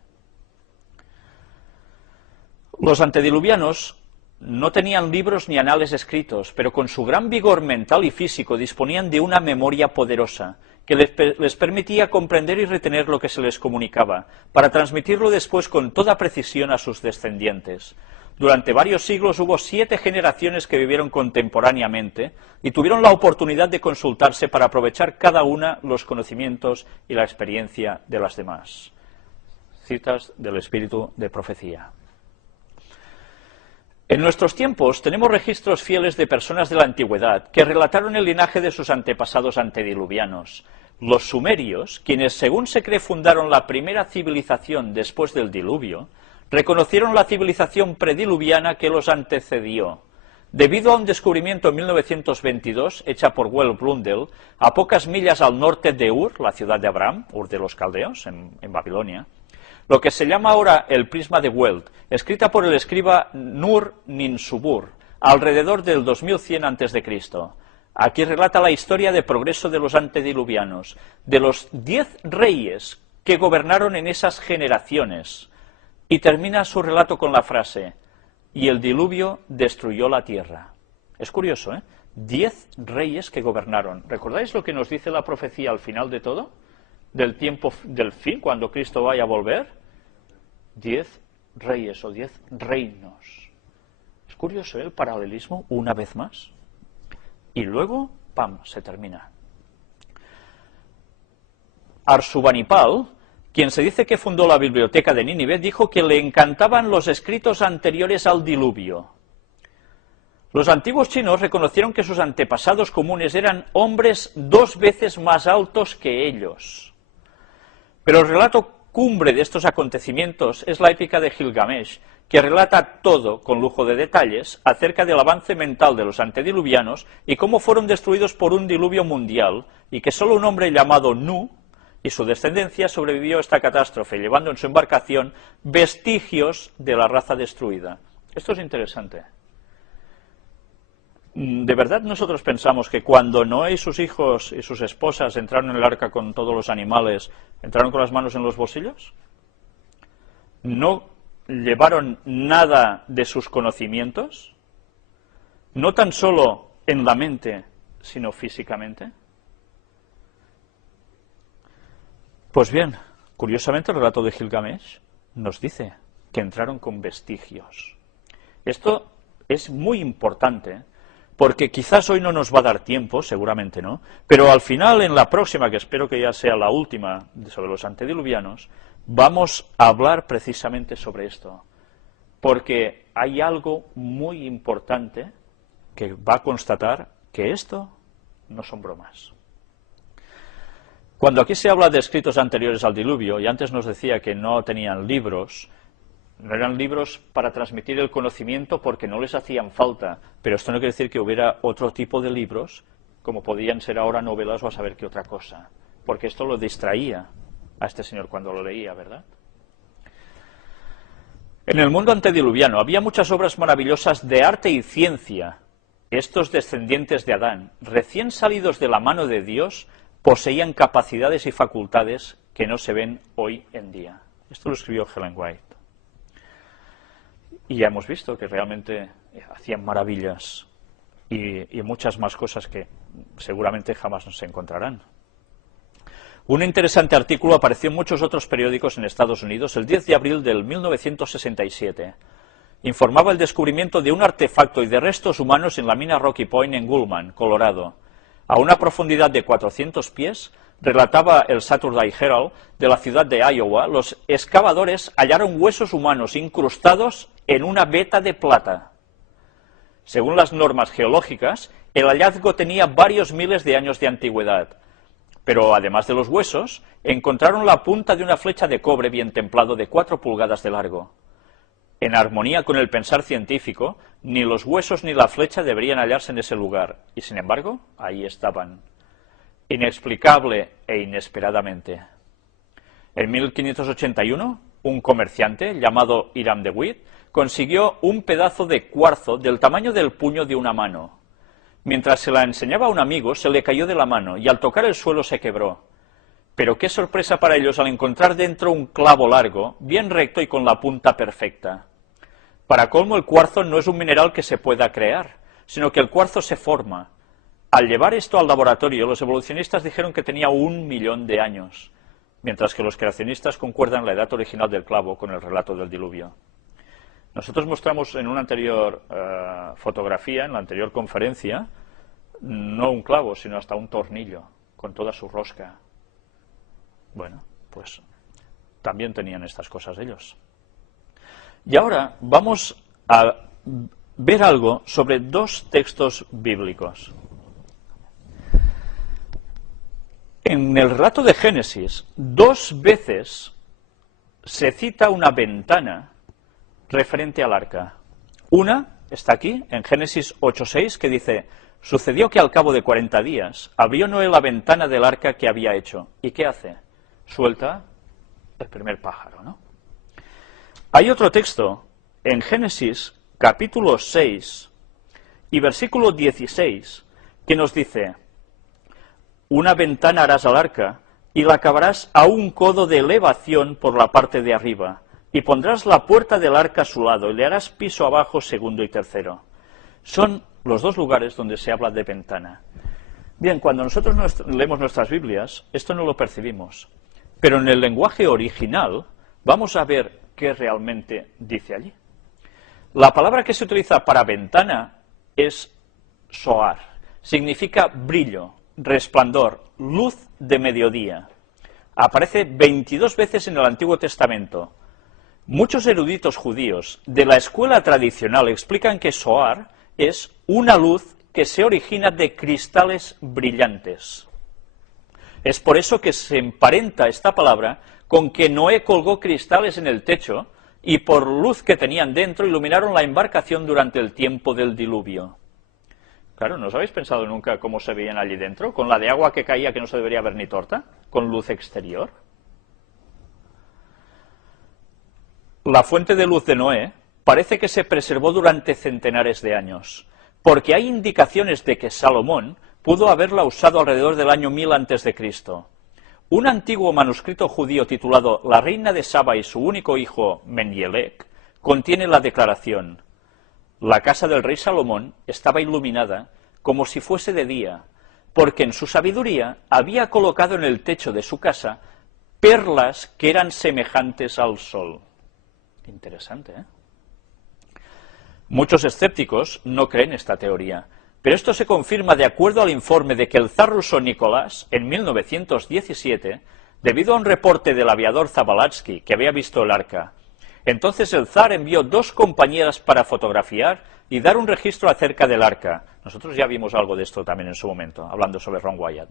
Los antediluvianos no tenían libros ni anales escritos, pero con su gran vigor mental y físico disponían de una memoria poderosa que les permitía comprender y retener lo que se les comunicaba, para transmitirlo después con toda precisión a sus descendientes. Durante varios siglos hubo 7 generaciones que vivieron contemporáneamente y tuvieron la oportunidad de consultarse para aprovechar cada una los conocimientos y la experiencia de las demás. Citas del Espíritu de Profecía. En nuestros tiempos tenemos registros fieles de personas de la antigüedad que relataron el linaje de sus antepasados antediluvianos. Los sumerios, quienes según se cree fundaron la primera civilización después del diluvio, reconocieron la civilización prediluviana que los antecedió. Debido a un descubrimiento en 1922, hecha por Will Blundell, a pocas millas al norte de Ur, la ciudad de Abraham, Ur de los Caldeos, en Babilonia, lo que se llama ahora el prisma de Welt, escrita por el escriba Nur-Ninsubur, alrededor del 2100 a.C. Aquí relata la historia de progreso de los antediluvianos, de los 10 reyes que gobernaron en esas generaciones, y termina su relato con la frase, y el diluvio destruyó la tierra. Es curioso, ¿eh? 10 reyes que gobernaron. ¿Recordáis lo que nos dice la profecía al final de todo? Del tiempo del fin, cuando Cristo vaya a volver. 10 reyes o 10 reinos. Es curioso, ¿eh? El paralelismo, una vez más. Y luego, ¡pam!, se termina. Arsubanipal, quien se dice que fundó la biblioteca de Nínive, dijo que le encantaban los escritos anteriores al diluvio. Los antiguos chinos reconocieron que sus antepasados comunes eran hombres 2 veces más altos que ellos. Pero el relato cumbre de estos acontecimientos es la épica de Gilgamesh, que relata todo, con lujo de detalles, acerca del avance mental de los antediluvianos y cómo fueron destruidos por un diluvio mundial, y que solo un hombre llamado Nu y su descendencia sobrevivió a esta catástrofe, llevando en su embarcación vestigios de la raza destruida. Esto es interesante. ¿De verdad nosotros pensamos que cuando Noé y sus hijos y sus esposas entraron en el arca con todos los animales, entraron con las manos en los bolsillos? ¿No llevaron nada de sus conocimientos? No tan solo en la mente, sino físicamente. Pues bien, curiosamente el relato de Gilgamesh nos dice que entraron con vestigios. Esto es muy importante, porque quizás hoy no nos va a dar tiempo, seguramente no, pero al final, en la próxima, que espero que ya sea la última, sobre los antediluvianos, vamos a hablar precisamente sobre esto, porque hay algo muy importante que va a constatar que esto no son bromas. Cuando aquí se habla de escritos anteriores al diluvio, y antes nos decía que no tenían libros, no eran libros para transmitir el conocimiento porque no les hacían falta, pero esto no quiere decir que hubiera otro tipo de libros, como podían ser ahora novelas o a saber qué otra cosa, porque esto lo distraía a este señor cuando lo leía, ¿verdad? En el mundo antediluviano había muchas obras maravillosas de arte y ciencia. Estos descendientes de Adán, recién salidos de la mano de Dios, poseían capacidades y facultades que no se ven hoy en día. Esto lo escribió Ellen White. Y ya hemos visto que realmente hacían maravillas y muchas más cosas que seguramente jamás nos encontrarán. Un interesante artículo apareció en muchos otros periódicos en Estados Unidos el 10 de abril del 1967. Informaba el descubrimiento de un artefacto y de restos humanos en la mina Rocky Point en Gullman, Colorado. A una profundidad de 400 pies, relataba el Saturday Herald de la ciudad de Iowa, los excavadores hallaron huesos humanos incrustados en una veta de plata. Según las normas geológicas, el hallazgo tenía varios miles de años de antigüedad. Pero además de los huesos, encontraron la punta de una flecha de cobre bien templado de 4 pulgadas de largo. En armonía con el pensar científico, ni los huesos ni la flecha deberían hallarse en ese lugar, y sin embargo, ahí estaban, inexplicable e inesperadamente. En 1581, un comerciante llamado Hiram de Witt consiguió un pedazo de cuarzo del tamaño del puño de una mano. Mientras se la enseñaba a un amigo, se le cayó de la mano y al tocar el suelo se quebró. Pero qué sorpresa para ellos al encontrar dentro un clavo largo, bien recto y con la punta perfecta. Para colmo, el cuarzo no es un mineral que se pueda crear, sino que el cuarzo se forma. Al llevar esto al laboratorio, los evolucionistas dijeron que tenía 1 millón de años, mientras que los creacionistas concuerdan la edad original del clavo con el relato del diluvio. Nosotros mostramos en una anterior fotografía, en la anterior conferencia, no un clavo, sino hasta un tornillo, con toda su rosca. Bueno, pues también tenían estas cosas ellos. Y ahora vamos a ver algo sobre 2 textos bíblicos. En el relato de Génesis, 2 veces se cita una ventana referente al arca. Una está aquí, en Génesis 8:6, que dice: sucedió que al cabo de 40 días abrió Noé la ventana del arca que había hecho. ¿Y qué hace? Suelta el primer pájaro, ¿no? Hay otro texto en Génesis capítulo 6 y versículo 16 que nos dice: una ventana harás al arca y la acabarás a un codo de elevación por la parte de arriba, y pondrás la puerta del arca a su lado y le harás piso abajo, segundo y tercero. Son los 2 lugares donde se habla de ventana. Bien, cuando nosotros leemos nuestras Biblias, esto no lo percibimos, pero en el lenguaje original vamos a ver qué realmente dice allí. La palabra que se utiliza para ventana es soar. Significa brillo, resplandor, luz de mediodía. Aparece 22 veces en el Antiguo Testamento. Muchos eruditos judíos de la escuela tradicional explican que soar es una luz que se origina de cristales brillantes. Es por eso que se emparenta esta palabra con que Noé colgó cristales en el techo y por luz que tenían dentro iluminaron la embarcación durante el tiempo del diluvio. Claro, ¿no os habéis pensado nunca cómo se veían allí dentro? Con la de agua que caía que no se debería ver ni torta, con luz exterior. La fuente de luz de Noé parece que se preservó durante centenares de años, porque hay indicaciones de que Salomón pudo haberla usado alrededor del año 1000 a.C. Un antiguo manuscrito judío titulado La reina de Saba y su único hijo Menyelec contiene la declaración: la casa del rey Salomón estaba iluminada como si fuese de día, porque en su sabiduría había colocado en el techo de su casa perlas que eran semejantes al sol. Interesante, ¿eh? Muchos escépticos no creen esta teoría, pero esto se confirma de acuerdo al informe de que el zar ruso Nicolás, en 1917, debido a un reporte del aviador Zabalatsky que había visto el arca, entonces el zar envió 2 compañeras para fotografiar y dar un registro acerca del arca. Nosotros ya vimos algo de esto también en su momento, hablando sobre Ron Wyatt.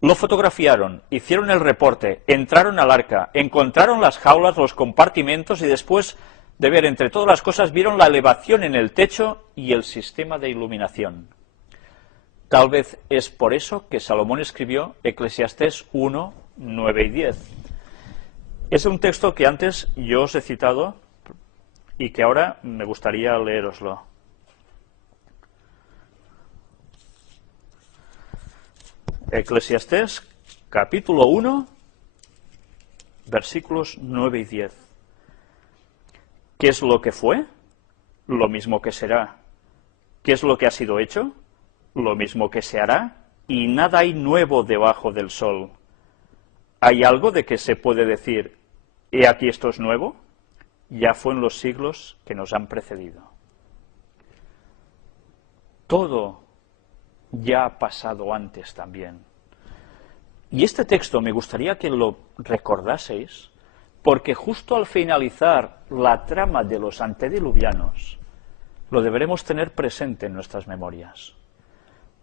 Lo fotografiaron, hicieron el reporte, entraron al arca, encontraron las jaulas, los compartimentos y después de ver entre todas las cosas vieron la elevación en el techo y el sistema de iluminación. Tal vez es por eso que Salomón escribió Eclesiastés 1, 9 y 10. Es un texto que antes yo os he citado y que ahora me gustaría leéroslo. Eclesiastés, capítulo 1, versículos 9 y 10. ¿Qué es lo que fue? Lo mismo que será. ¿Qué es lo que ha sido hecho? Lo mismo que se hará, y nada hay nuevo debajo del sol. ¿Hay algo de que se puede decir, he aquí esto es nuevo? Ya fue en los siglos que nos han precedido. Todo ya ha pasado antes también. Y este texto me gustaría que lo recordaseis, porque justo al finalizar la trama de los antediluvianos, lo deberemos tener presente en nuestras memorias.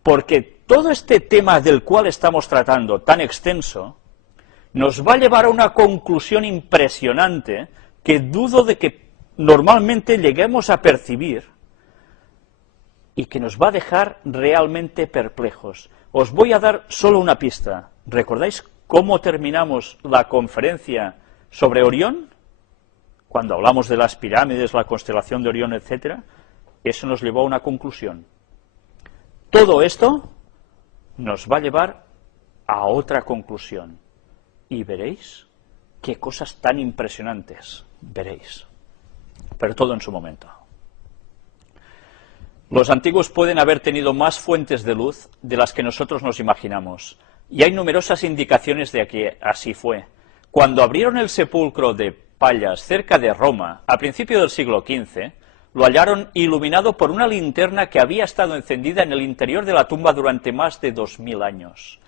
Porque todo este tema del cual estamos tratando, tan extenso, nos va a llevar a una conclusión impresionante que dudo de que normalmente lleguemos a percibir y que nos va a dejar realmente perplejos. Os voy a dar solo una pista. ¿Recordáis cómo terminamos la conferencia sobre Orión? Cuando hablamos de las pirámides, la constelación de Orión, etc., eso nos llevó a una conclusión. Todo esto nos va a llevar a otra conclusión. Y veréis qué cosas tan impresionantes. Veréis. Pero todo en su momento. Los antiguos pueden haber tenido más fuentes de luz de las que nosotros nos imaginamos. Y hay numerosas indicaciones de que así fue. Cuando abrieron el sepulcro de Pallas cerca de Roma, a principios del siglo XV, lo hallaron iluminado por una linterna que había estado encendida en el interior de la tumba durante más de 2000 años.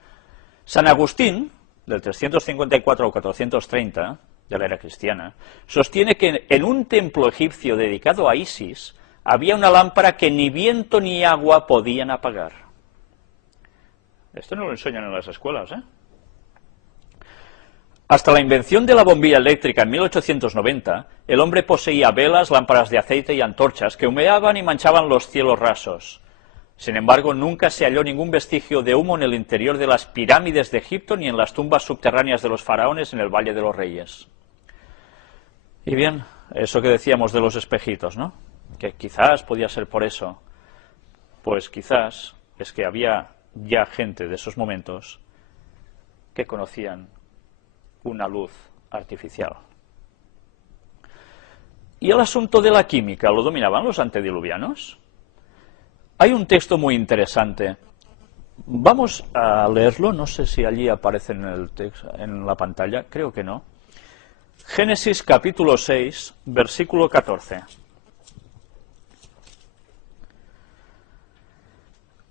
San Agustín, del 354 al 430, de la era cristiana, sostiene que en un templo egipcio dedicado a Isis había una lámpara que ni viento ni agua podían apagar. Esto no lo enseñan en las escuelas, ¿eh? Hasta la invención de la bombilla eléctrica en 1890, el hombre poseía velas, lámparas de aceite y antorchas que humeaban y manchaban los cielos rasos. Sin embargo, nunca se halló ningún vestigio de humo en el interior de las pirámides de Egipto ni en las tumbas subterráneas de los faraones en el Valle de los Reyes. Y bien, eso que decíamos de los espejitos, ¿no? Que quizás podía ser por eso. Pues quizás es que había ya gente de esos momentos que conocían una luz artificial. ¿Y el asunto de la química lo dominaban los antediluvianos? Hay un texto muy interesante. Vamos a leerlo, no sé si allí aparece en el texto, en la pantalla, creo que no. Génesis capítulo 6, versículo 14.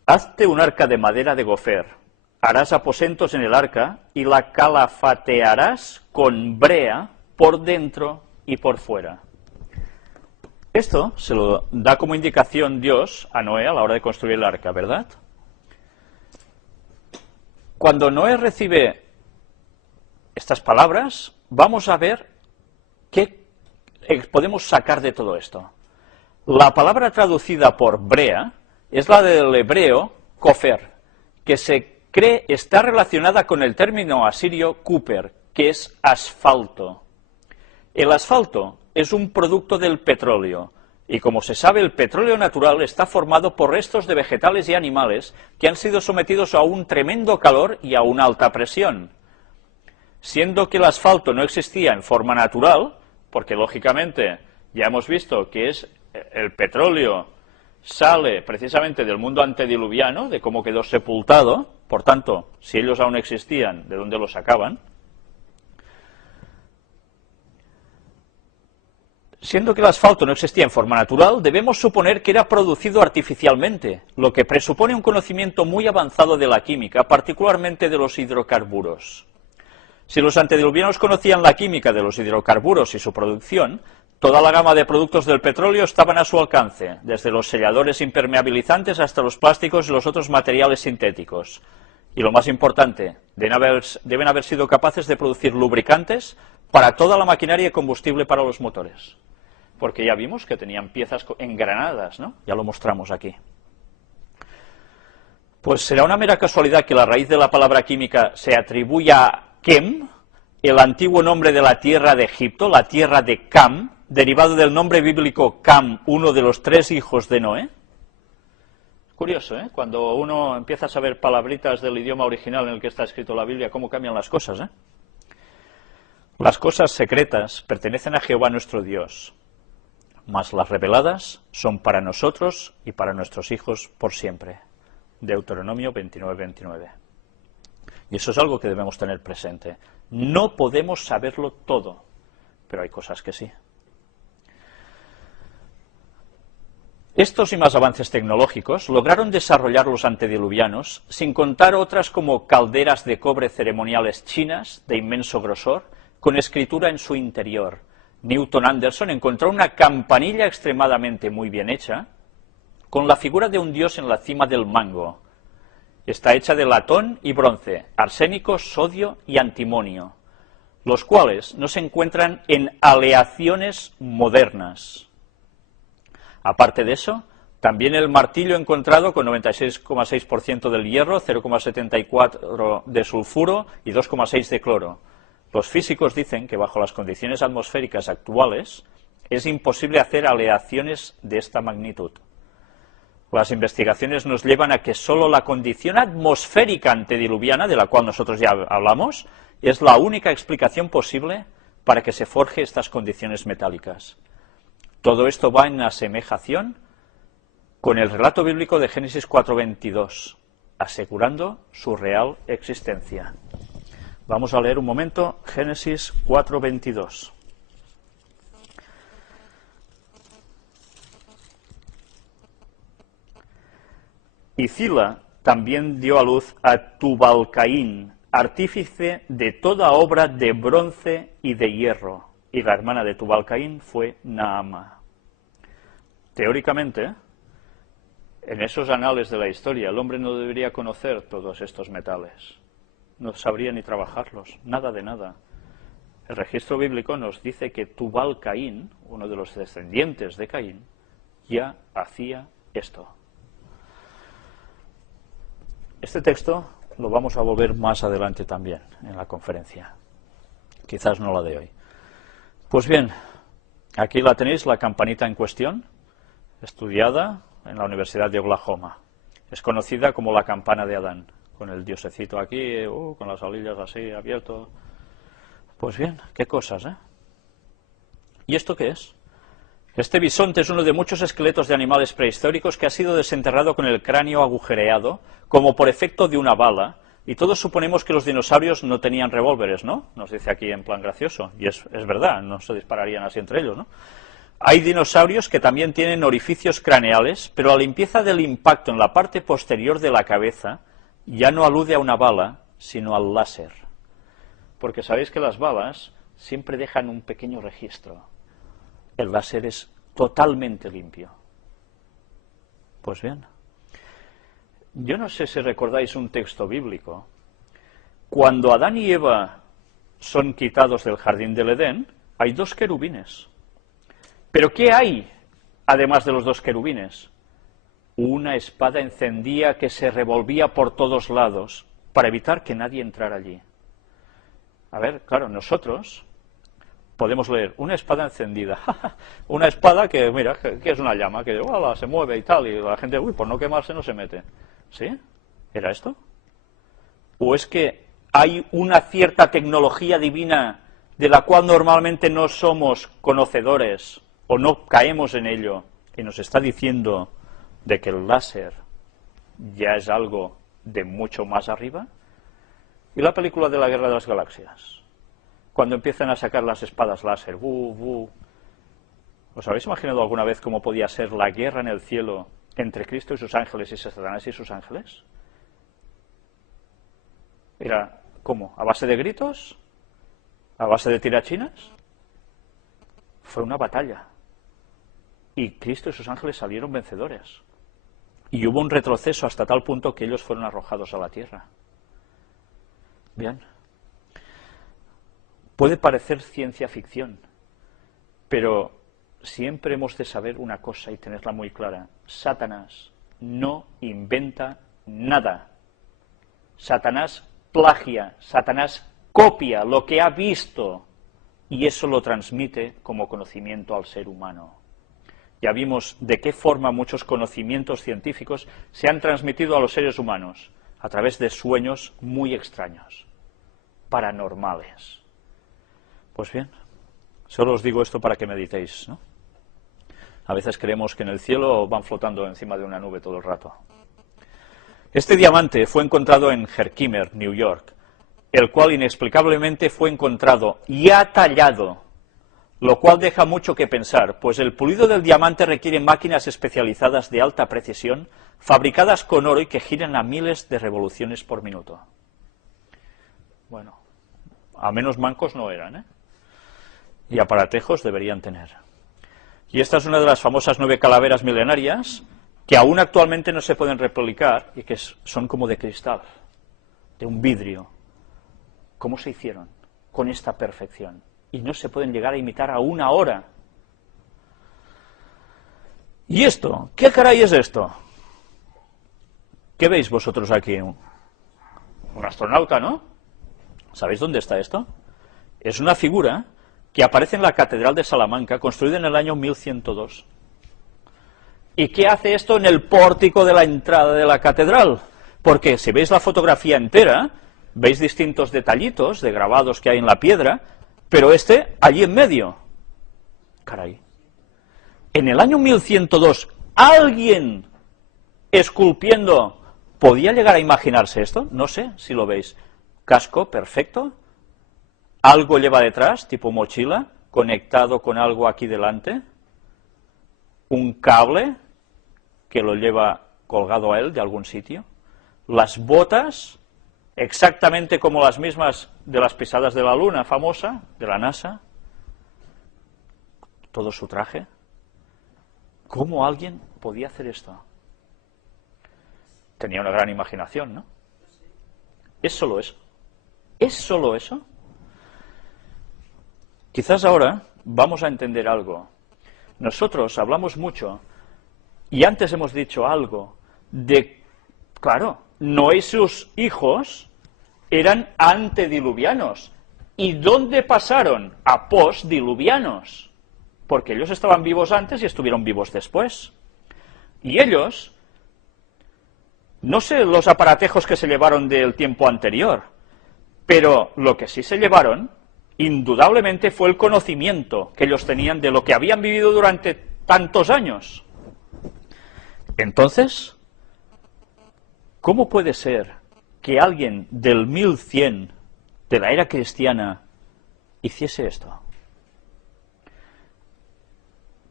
Hazte un arca de madera de gofer, harás aposentos en el arca y la calafatearás con brea por dentro y por fuera. Esto se lo da como indicación Dios a Noé a la hora de construir el arca, ¿verdad? Cuando Noé recibe estas palabras, vamos a ver qué podemos sacar de todo esto. La palabra traducida por brea es la del hebreo kofer, que se cree está relacionada con el término asirio kuper, que es asfalto. El asfalto es un producto del petróleo. Y como se sabe, el petróleo natural está formado por restos de vegetales y animales que han sido sometidos a un tremendo calor y a una alta presión. Siendo que el asfalto no existía en forma natural, porque lógicamente ya hemos visto que el petróleo sale precisamente del mundo antediluviano, de cómo quedó sepultado, por tanto, si ellos aún existían, ¿de dónde lo sacaban? Siendo que el asfalto no existía en forma natural, debemos suponer que era producido artificialmente, lo que presupone un conocimiento muy avanzado de la química, particularmente de los hidrocarburos. Si los antediluvianos conocían la química de los hidrocarburos y su producción, toda la gama de productos del petróleo estaban a su alcance, desde los selladores impermeabilizantes hasta los plásticos y los otros materiales sintéticos. Y lo más importante, deben haber sido capaces de producir lubricantes para toda la maquinaria y combustible para los motores. Porque ya vimos que tenían piezas engranadas, ¿no? Ya lo mostramos aquí. Pues será una mera casualidad que la raíz de la palabra química se atribuya a Kem, el antiguo nombre de la tierra de Egipto, la tierra de Cam, derivado del nombre bíblico Cam, uno de los 3 hijos de Noé. Curioso, ¿eh? Cuando uno empieza a saber palabritas del idioma original en el que está escrito la Biblia, cómo cambian las cosas, ¿eh? Las cosas secretas pertenecen a Jehová nuestro Dios, mas las reveladas son para nosotros y para nuestros hijos por siempre. Deuteronomio 29:29. Y eso es algo que debemos tener presente. No podemos saberlo todo, pero hay cosas que sí. Estos y más avances tecnológicos lograron desarrollar los antediluvianos, sin contar otras como calderas de cobre ceremoniales chinas de inmenso grosor, con escritura en su interior. Newton Anderson encontró una campanilla extremadamente muy bien hecha, con la figura de un dios en la cima del mango. Está hecha de latón y bronce, arsénico, sodio y antimonio, los cuales no se encuentran en aleaciones modernas. Aparte de eso, también el martillo encontrado con 96,6% del hierro, 0,74 de sulfuro y 2,6 de cloro. Los físicos dicen que bajo las condiciones atmosféricas actuales es imposible hacer aleaciones de esta magnitud. Las investigaciones nos llevan a que solo la condición atmosférica antediluviana, de la cual nosotros ya hablamos, es la única explicación posible para que se forje estas condiciones metálicas. Todo esto va en asemejación con el relato bíblico de Génesis 4:22, asegurando su real existencia. Vamos a leer un momento Génesis 4:22. Y Zila también dio a luz a Tubal-Caín, artífice de toda obra de bronce y de hierro, y la hermana de Tubal-Caín fue Naama. Teóricamente, en esos anales de la historia, el hombre no debería conocer todos estos metales, no sabría ni trabajarlos, nada de nada. El registro bíblico nos dice que Tubal-Caín, uno de los descendientes de Caín, ya hacía esto. Este texto lo vamos a volver más adelante también en la conferencia, quizás no la de hoy. Pues bien, aquí la tenéis, la campanita en cuestión, estudiada en la Universidad de Oklahoma. Es conocida como la campana de Adán, con el diosecito aquí, con las alillas así, abierto. Pues bien, qué cosas, ¿eh? ¿Y esto qué es? Este bisonte es uno de muchos esqueletos de animales prehistóricos que ha sido desenterrado con el cráneo agujereado, como por efecto de una bala, y todos suponemos que los dinosaurios no tenían revólveres, ¿no? Nos dice aquí en plan gracioso, y es verdad, no se dispararían así entre ellos, ¿no? Hay dinosaurios que también tienen orificios craneales, pero la limpieza del impacto en la parte posterior de la cabeza ya no alude a una bala, sino al láser. Porque sabéis que las balas siempre dejan un pequeño registro. El láser es totalmente limpio. Pues bien, yo no sé si recordáis un texto bíblico. Cuando Adán y Eva son quitados del jardín del Edén, hay 2 querubines. ¿Pero qué hay, además de los 2 querubines? Una espada encendida que se revolvía por todos lados para evitar que nadie entrara allí. A ver, claro, nosotros podemos leer, una espada encendida, una espada que, mira, que es una llama, que ¡uala! Se mueve y tal, y la gente, uy, por no quemarse no se mete. ¿Sí? ¿Era esto? ¿O es que hay una cierta tecnología divina de la cual normalmente no somos conocedores o no caemos en ello y nos está diciendo de que el láser ya es algo de mucho más arriba? ¿Y la película de la Guerra de las Galaxias? Cuando empiezan a sacar las espadas láser, ¿os habéis imaginado alguna vez cómo podía ser la guerra en el cielo entre Cristo y sus ángeles y Satanás y sus ángeles? Era, ¿cómo? ¿A base de gritos? ¿A base de tirachinas? Fue una batalla. Y Cristo y sus ángeles salieron vencedores. Y hubo un retroceso hasta tal punto que ellos fueron arrojados a la tierra. Bien. Puede parecer ciencia ficción, pero siempre hemos de saber una cosa y tenerla muy clara. Satanás no inventa nada. Satanás plagia, Satanás copia lo que ha visto y eso lo transmite como conocimiento al ser humano. Ya vimos de qué forma muchos conocimientos científicos se han transmitido a los seres humanos a través de sueños muy extraños, paranormales. Pues bien, solo os digo esto para que meditéis, ¿no? A veces creemos que en el cielo van flotando encima de una nube todo el rato. Este diamante fue encontrado en Herkimer, New York, el cual inexplicablemente fue encontrado ya tallado, lo cual deja mucho que pensar, pues el pulido del diamante requiere máquinas especializadas de alta precisión, fabricadas con oro y que giran a miles de revoluciones por minuto. Bueno, a menos mancos no eran, ¿eh? Y aparatejos deberían tener. Y esta es una de las famosas 9 calaveras milenarias que aún actualmente no se pueden replicar y que son como de cristal, de un vidrio. ¿Cómo se hicieron con esta perfección? Y no se pueden llegar a imitar aún ahora. ¿Y esto? ¿Qué caray es esto? ¿Qué veis vosotros aquí? Un astronauta, ¿no? ¿Sabéis dónde está esto? Es una figura que aparece en la Catedral de Salamanca, construida en el año 1102. ¿Y qué hace esto en el pórtico de la entrada de la catedral? Porque si veis la fotografía entera, veis distintos detallitos de grabados que hay en la piedra, pero este allí en medio. Caray. En el año 1102, ¿alguien esculpiendo podía llegar a imaginarse esto? No sé si lo veis. Casco perfecto. Algo lleva detrás, tipo mochila, conectado con algo aquí delante. Un cable que lo lleva colgado a él de algún sitio. Las botas, exactamente como las mismas de las pisadas de la Luna famosa, de la NASA. Todo su traje. ¿Cómo alguien podía hacer esto? Tenía una gran imaginación, ¿no? ¿Es solo eso? ¿Es solo eso? Quizás ahora vamos a entender algo. Nosotros hablamos mucho, y antes hemos dicho algo, de, claro, Noé y sus hijos eran antediluvianos. ¿Y dónde pasaron? A postdiluvianos. Porque ellos estaban vivos antes y estuvieron vivos después. Y ellos, no sé los aparatejos que se llevaron del tiempo anterior, pero lo que sí se llevaron, indudablemente, fue el conocimiento que ellos tenían de lo que habían vivido durante tantos años. Entonces, ¿cómo puede ser que alguien del 1100, de la era cristiana, hiciese esto?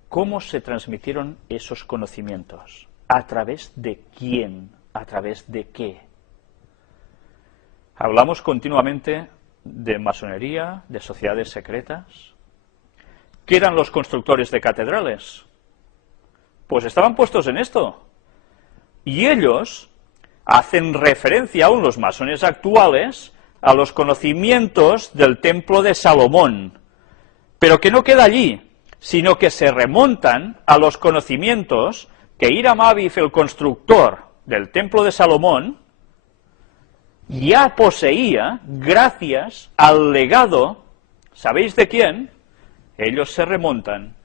¿Cómo se transmitieron esos conocimientos? ¿A través de quién? ¿A través de qué? Hablamos continuamente de masonería, de sociedades secretas. ¿Qué eran los constructores de catedrales? Pues estaban puestos en esto. Y ellos hacen referencia, aún los masones actuales, a los conocimientos del templo de Salomón. Pero que no queda allí, sino que se remontan a los conocimientos que Hiram Abiff, el constructor del templo de Salomón, ya poseía gracias al legado, ¿sabéis de quién? ellos se remontan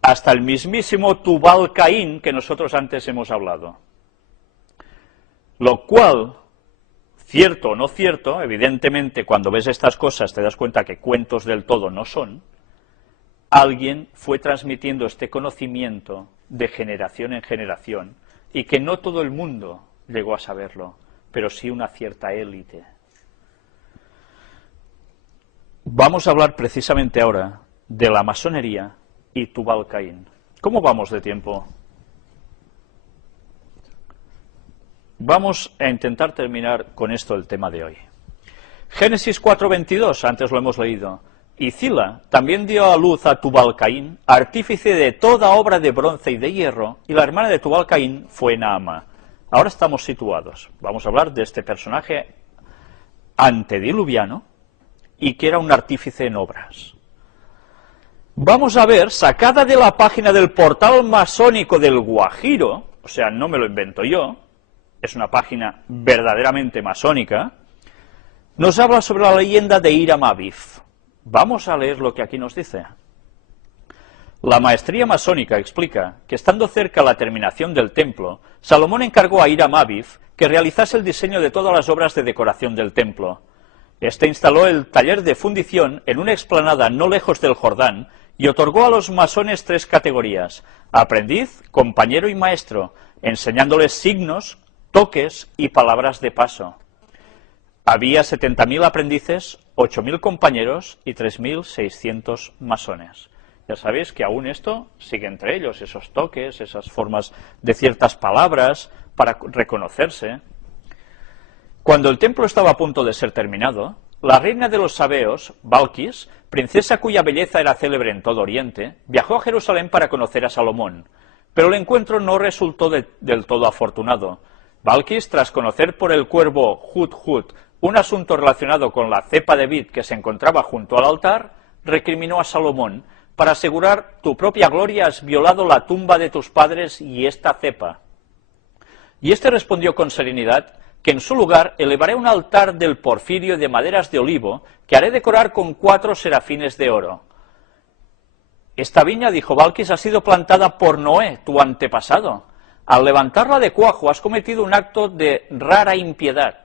hasta el mismísimo Tubal Caín que nosotros antes hemos hablado. Lo cual, cierto o no cierto, evidentemente cuando ves estas cosas te das cuenta que cuentos del todo no son, alguien fue transmitiendo este conocimiento de generación en generación y que no todo el mundo llegó a saberlo, pero sí una cierta élite. Vamos a hablar precisamente ahora de la masonería y Tubal Caín. ¿Cómo vamos de tiempo? Vamos a intentar terminar con esto el tema de hoy. Génesis 4:22, antes lo hemos leído. Y Zila también dio a luz a Tubal Caín, artífice de toda obra de bronce y de hierro, y la hermana de Tubal Caín fue Naama. Ahora estamos situados. Vamos a hablar de este personaje antediluviano y que era un artífice en obras. Vamos a ver, sacada de la página del portal masónico del Guajiro, o sea, no me lo invento yo, es una página verdaderamente masónica, nos habla sobre la leyenda de Hiram Abiv. Vamos a leer lo que aquí nos dice. La maestría masónica explica que estando cerca la terminación del templo, Salomón encargó a Hiram Abiv que realizase el diseño de todas las obras de decoración del templo. Este instaló el taller de fundición en una explanada no lejos del Jordán y otorgó a los masones 3 categorías: aprendiz, compañero y maestro, enseñándoles signos, toques y palabras de paso. Había 70.000 aprendices, 8.000 compañeros y 3.600 masones. Ya sabéis que aún esto sigue entre ellos, esos toques, esas formas de ciertas palabras para reconocerse. Cuando el templo estaba a punto de ser terminado, la reina de los sabeos, Balquis, princesa cuya belleza era célebre en todo Oriente, viajó a Jerusalén para conocer a Salomón, pero el encuentro no resultó del todo afortunado. Balquis, tras conocer por el cuervo Hut un asunto relacionado con la cepa de vid que se encontraba junto al altar, recriminó a Salomón: para asegurar tu propia gloria has violado la tumba de tus padres y esta cepa. Y éste respondió con serenidad que en su lugar elevaré un altar del porfirio de maderas de olivo que haré decorar con 4 serafines de oro. Esta viña, dijo Balquis, ha sido plantada por Noé, tu antepasado. Al levantarla de cuajo has cometido un acto de rara impiedad.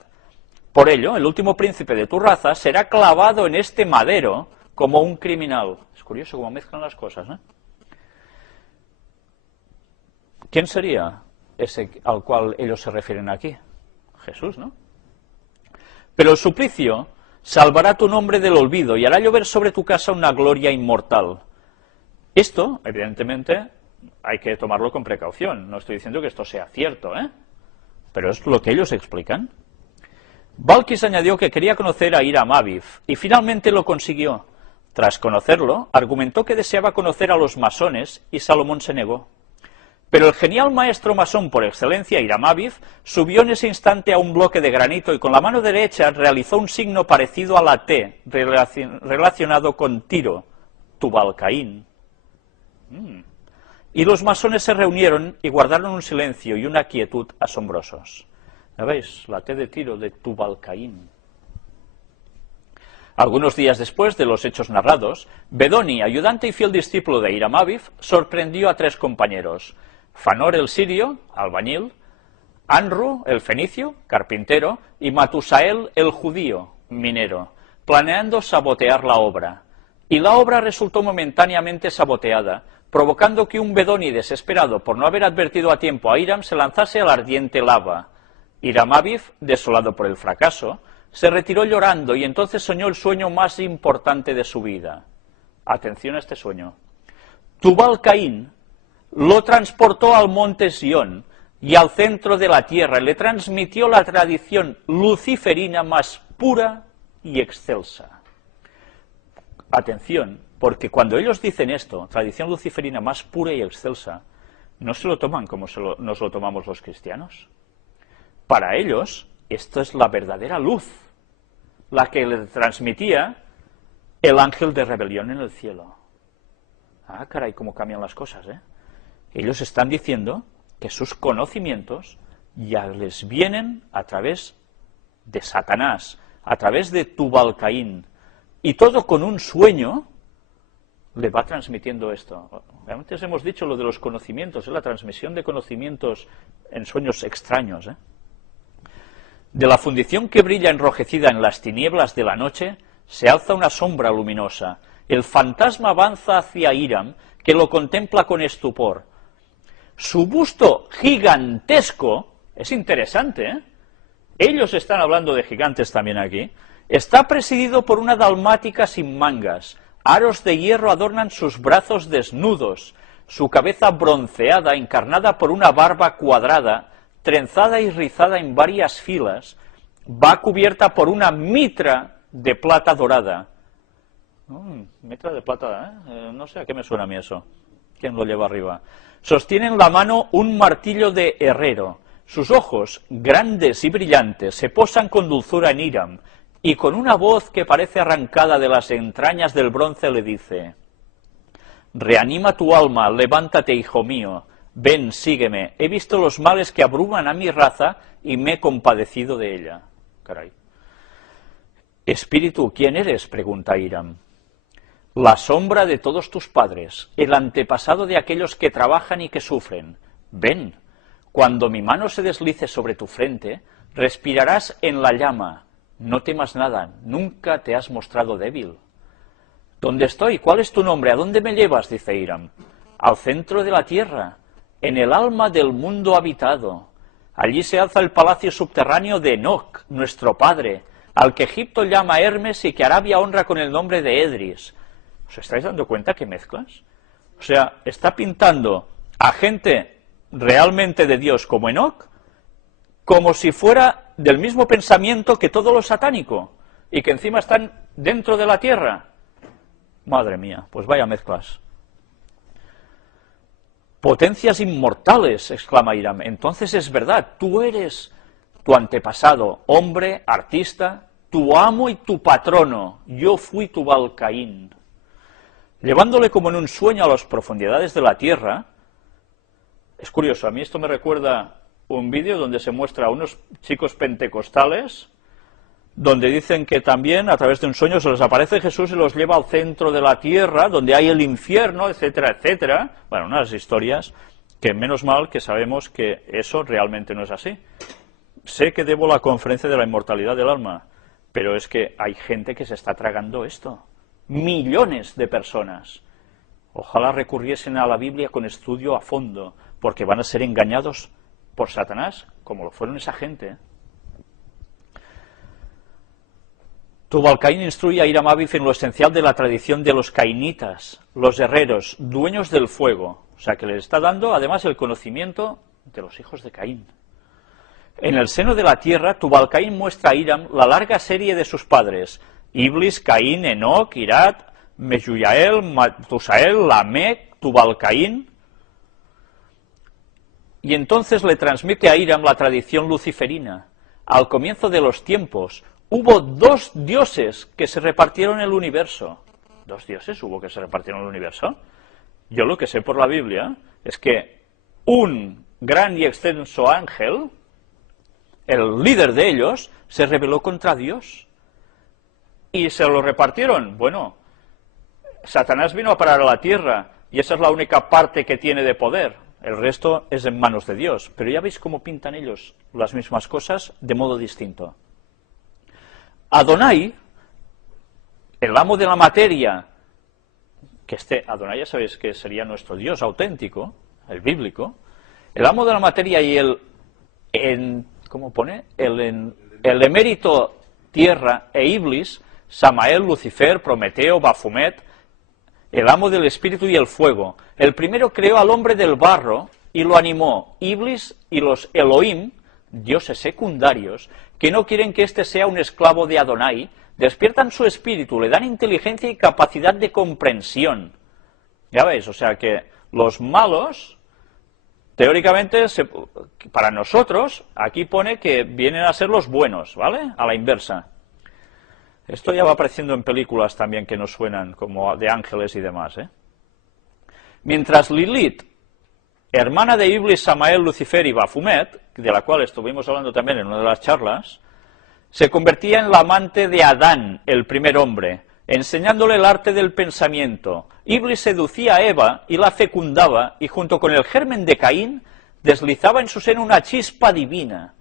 Por ello, el último príncipe de tu raza será clavado en este madero como un criminal. Es curioso cómo mezclan las cosas, ¿eh? ¿Quién sería ese al cual ellos se refieren aquí? Jesús, ¿no? Pero el suplicio salvará tu nombre del olvido y hará llover sobre tu casa una gloria inmortal. Esto, evidentemente, hay que tomarlo con precaución. No estoy diciendo que esto sea cierto, ¿eh? Pero es lo que ellos explican. Balquis añadió que quería conocer a Hiram Abiv y finalmente lo consiguió. Tras conocerlo, argumentó que deseaba conocer a los masones y Salomón se negó. Pero el genial maestro masón por excelencia, Hiram Abiv, subió en ese instante a un bloque de granito y con la mano derecha realizó un signo parecido a la T, relacionado con Tiro, Tubal Caín. Y los masones se reunieron y guardaron un silencio y una quietud asombrosos. ¿Ya veis? La T de Tiro, de Tubal Caín. Algunos días después de los hechos narrados, Bedoni, ayudante y fiel discípulo de Hiram Abiv, sorprendió a 3 compañeros: Fanor el sirio, albañil; Anru el fenicio, carpintero; y Matusael el judío, minero, planeando sabotear la obra. Y la obra resultó momentáneamente saboteada, provocando que un Bedoni desesperado por no haber advertido a tiempo a Hiram se lanzase a la ardiente lava. Hiram Abiv, desolado por el fracaso, se retiró llorando y entonces soñó el sueño más importante de su vida. Atención a este sueño. Tubal Caín lo transportó al monte Sión y al centro de la tierra, y le transmitió la tradición luciferina más pura y excelsa. Atención, porque cuando ellos dicen esto, tradición luciferina más pura y excelsa, no se lo toman como nos lo tomamos los cristianos. Para ellos, esto es la verdadera luz, la que le transmitía el ángel de rebelión en el cielo. Ah, caray, cómo cambian las cosas, ¿eh? Ellos están diciendo que sus conocimientos ya les vienen a través de Satanás, a través de Tubal Caín, y todo con un sueño le va transmitiendo esto. Antes hemos dicho lo de los conocimientos, la transmisión de conocimientos en sueños extraños. De la fundición que brilla enrojecida en las tinieblas de la noche, se alza una sombra luminosa. El fantasma avanza hacia Hiram, que lo contempla con estupor. Su busto gigantesco, es interesante, ¿eh? Ellos están hablando de gigantes también aquí, está presidido por una dalmática sin mangas. Aros de hierro adornan sus brazos desnudos, su cabeza bronceada, encarnada por una barba cuadrada, trenzada y rizada en varias filas, va cubierta por una mitra de plata dorada. Mitra de plata, no sé a qué me suena a mí eso. ¿Quién lo lleva arriba? Sostiene en la mano un martillo de herrero. Sus ojos, grandes y brillantes, se posan con dulzura en Hiram, y con una voz que parece arrancada de las entrañas del bronce le dice: reanima tu alma, levántate, hijo mío, ven, sígueme, he visto los males que abruman a mi raza y me he compadecido de ella. Caray. Espíritu, ¿quién eres?, pregunta Hiram. La sombra de todos tus padres, el antepasado de aquellos que trabajan y que sufren. Ven, cuando mi mano se deslice sobre tu frente, respirarás en la llama. No temas nada, nunca te has mostrado débil. ¿Dónde estoy? ¿Cuál es tu nombre? ¿A dónde me llevas?, dice Hiram. Al centro de la tierra, en el alma del mundo habitado. Allí se alza el palacio subterráneo de Enoc, nuestro padre, al que Egipto llama Hermes y que Arabia honra con el nombre de Edris. ¿Os estáis dando cuenta qué mezclas? O sea, está pintando a gente realmente de Dios como Enoc, como si fuera del mismo pensamiento que todo lo satánico, y que encima están dentro de la tierra. Madre mía, pues vaya mezclas. Potencias inmortales, exclama Hiram. Entonces es verdad, tú eres tu antepasado, hombre, artista, tu amo y tu patrono. Yo fui tu Balcaín. Llevándole como en un sueño a las profundidades de la tierra. Es curioso, a mí esto me recuerda un vídeo donde se muestra a unos chicos pentecostales, donde dicen que también a través de un sueño se les aparece Jesús y los lleva al centro de la tierra, donde hay el infierno, etcétera, etcétera. Bueno, unas historias que menos mal que sabemos que eso realmente no es así. Sé que debo la conferencia de la inmortalidad del alma, pero es que hay gente que se está tragando esto. Millones de personas. Ojalá recurriesen a la Biblia con estudio a fondo, porque van a ser engañados por Satanás, como lo fueron esa gente. Tubal-Caín instruye a Hiram Abib en lo esencial de la tradición de los cainitas, los herreros, dueños del fuego. O sea, que les está dando, además, el conocimiento de los hijos de Caín. En el seno de la tierra, Tubal-Caín muestra a Hiram la larga serie de sus padres: Iblis, Caín, Enoc, Irad, Mesuyael, Matusael, Lamec, Tubal-Caín. Y entonces le transmite a Hiram la tradición luciferina. Al comienzo de los tiempos, hubo dos dioses que se repartieron el universo. ¿Dos dioses hubo que se repartieron el universo? Yo lo que sé por la Biblia es que un gran y extenso ángel, el líder de ellos, se rebeló contra Dios. ¿Y se lo repartieron? Bueno, Satanás vino a parar a la tierra y esa es la única parte que tiene de poder. El resto es en manos de Dios. Pero ya veis cómo pintan ellos las mismas cosas de modo distinto. Adonai, el amo de la materia, que Adonai ya sabéis que sería nuestro Dios auténtico, el bíblico, el amo de la materia y ¿cómo pone? El emérito tierra e Iblis, Samael, Lucifer, Prometeo, Bafumet, el amo del espíritu y el fuego. El primero creó al hombre del barro y lo animó. Iblis y los Elohim, dioses secundarios, que no quieren que éste sea un esclavo de Adonai, despiertan su espíritu, le dan inteligencia y capacidad de comprensión. Ya veis, o sea que los malos, teóricamente, para nosotros, aquí pone que vienen a ser los buenos, ¿vale? A la inversa. Esto ya va apareciendo en películas también que nos suenan, como de ángeles y demás, ¿eh? Mientras Lilith, hermana de Iblis, Samael, Lucifer y Bafumet, de la cual estuvimos hablando también en una de las charlas, se convertía en la amante de Adán, el primer hombre. enseñándole el arte del pensamiento. Iblis seducía a Eva y la fecundaba, y junto con el germen de Caín deslizaba en su seno una chispa divina.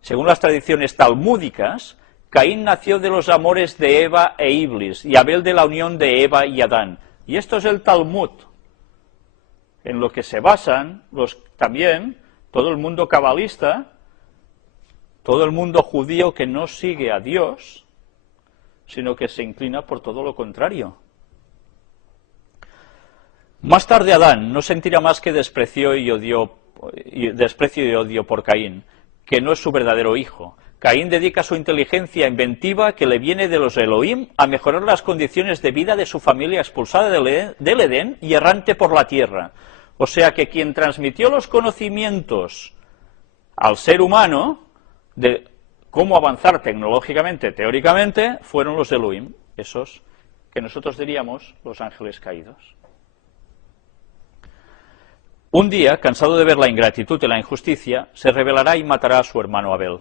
Según las tradiciones talmúdicas, Caín nació de los amores de Eva e Iblis, y Abel de la unión de Eva y Adán. Y esto es el Talmud, en lo que se basan también todo el mundo cabalista, todo el mundo judío que no sigue a Dios, sino que se inclina por todo lo contrario. Más tarde Adán no sentirá más que desprecio y odio por Caín, que no es su verdadero hijo. Caín dedica su inteligencia inventiva, que le viene de los Elohim, a mejorar las condiciones de vida de su familia expulsada del Edén y errante por la tierra. O sea que quien transmitió los conocimientos al ser humano de cómo avanzar tecnológicamente, teóricamente, fueron los Elohim, esos que nosotros diríamos los ángeles caídos. Un día, cansado de ver la ingratitud y la injusticia, se rebelará y matará a su hermano Abel.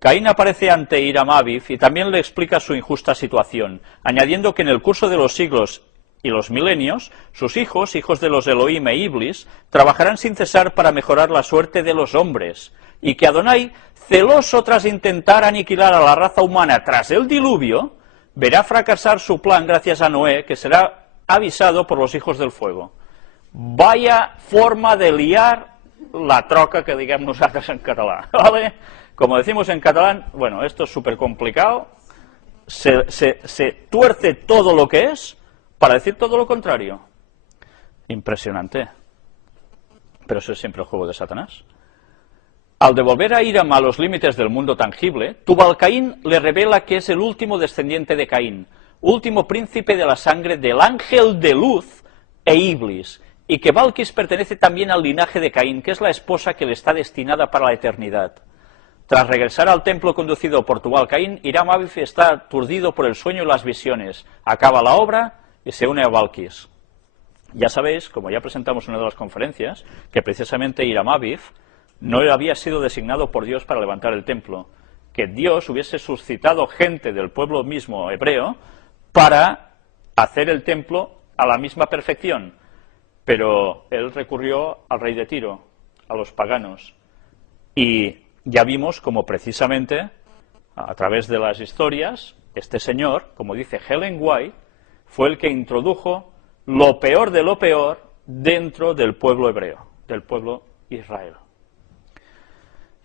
Caín aparece ante Hiram Aviv y también le explica su injusta situación, añadiendo que en el curso de los siglos y los milenios, sus hijos, hijos de los Elohim e Iblis, trabajarán sin cesar para mejorar la suerte de los hombres, y que Adonai, celoso tras intentar aniquilar a la raza humana tras el diluvio, verá fracasar su plan gracias a Noé, que será avisado por los hijos del fuego. Vaya forma de liar la troca que diguem nosaltres en català, ¿vale? Como decimos en catalán, bueno, esto es súper complicado, se tuerce todo lo que es para decir todo lo contrario. Impresionante. Pero eso es siempre el juego de Satanás. Al devolver a Hiram a los límites del mundo tangible, Tubal-Caín le revela que es el último descendiente de Caín, último príncipe de la sangre del ángel de luz e Iblis, y que Balquis pertenece también al linaje de Caín, que es la esposa que le está destinada para la eternidad. Tras regresar al templo conducido por Tubal-Caín, Hiram Aviv está aturdido por el sueño y las visiones. Acaba la obra y se une a Balquis. Ya sabéis, como ya presentamos en una de las conferencias, que precisamente Hiram Aviv no había sido designado por Dios para levantar el templo, que Dios hubiese suscitado gente del pueblo mismo hebreo para hacer el templo a la misma perfección, pero él recurrió al rey de Tiro, a los paganos, y ya vimos como precisamente a través de las historias este señor, como dice Ellen White, fue el que introdujo lo peor de lo peor dentro del pueblo hebreo, del pueblo Israel.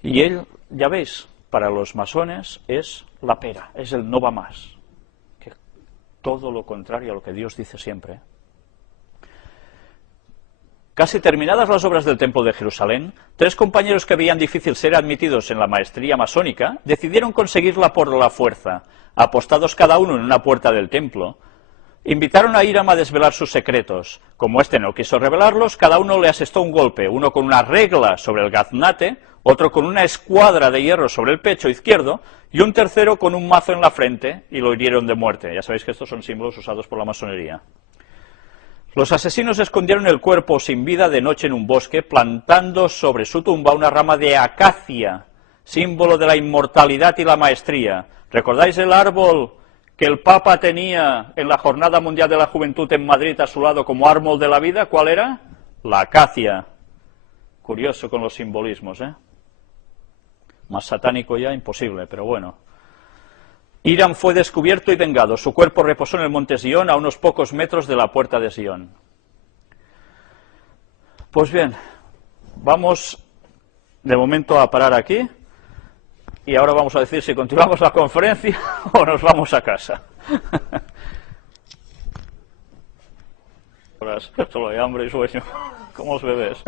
Y él, ya veis, para los masones es la pera, es el no va más, que todo lo contrario a lo que Dios dice siempre. Casi terminadas las obras del Templo de Jerusalén, 3 compañeros que veían difícil ser admitidos en la maestría masónica decidieron conseguirla por la fuerza. Apostados cada uno en una puerta del templo, invitaron a Hiram a desvelar sus secretos. Como éste no quiso revelarlos, cada uno le asestó un golpe, uno con una regla sobre el gaznate, otro con una escuadra de hierro sobre el pecho izquierdo y un tercero con un mazo en la frente, y lo hirieron de muerte. Ya sabéis que estos son símbolos usados por la masonería. Los asesinos escondieron el cuerpo sin vida de noche en un bosque, plantando sobre su tumba una rama de acacia, símbolo de la inmortalidad y la maestría. ¿Recordáis el árbol que el Papa tenía en la Jornada Mundial de la Juventud en Madrid a su lado como árbol de la vida? ¿Cuál era? La acacia. Curioso con los simbolismos, ¿eh? Más satánico ya, imposible, pero bueno. Hiram fue descubierto y vengado. Su cuerpo reposó en el monte Sion, a unos pocos metros de la puerta de Sion. Pues bien, vamos de momento a parar aquí, y ahora vamos a decir si continuamos la conferencia o nos vamos a casa. Solo hay hambre y sueño, como los bebés.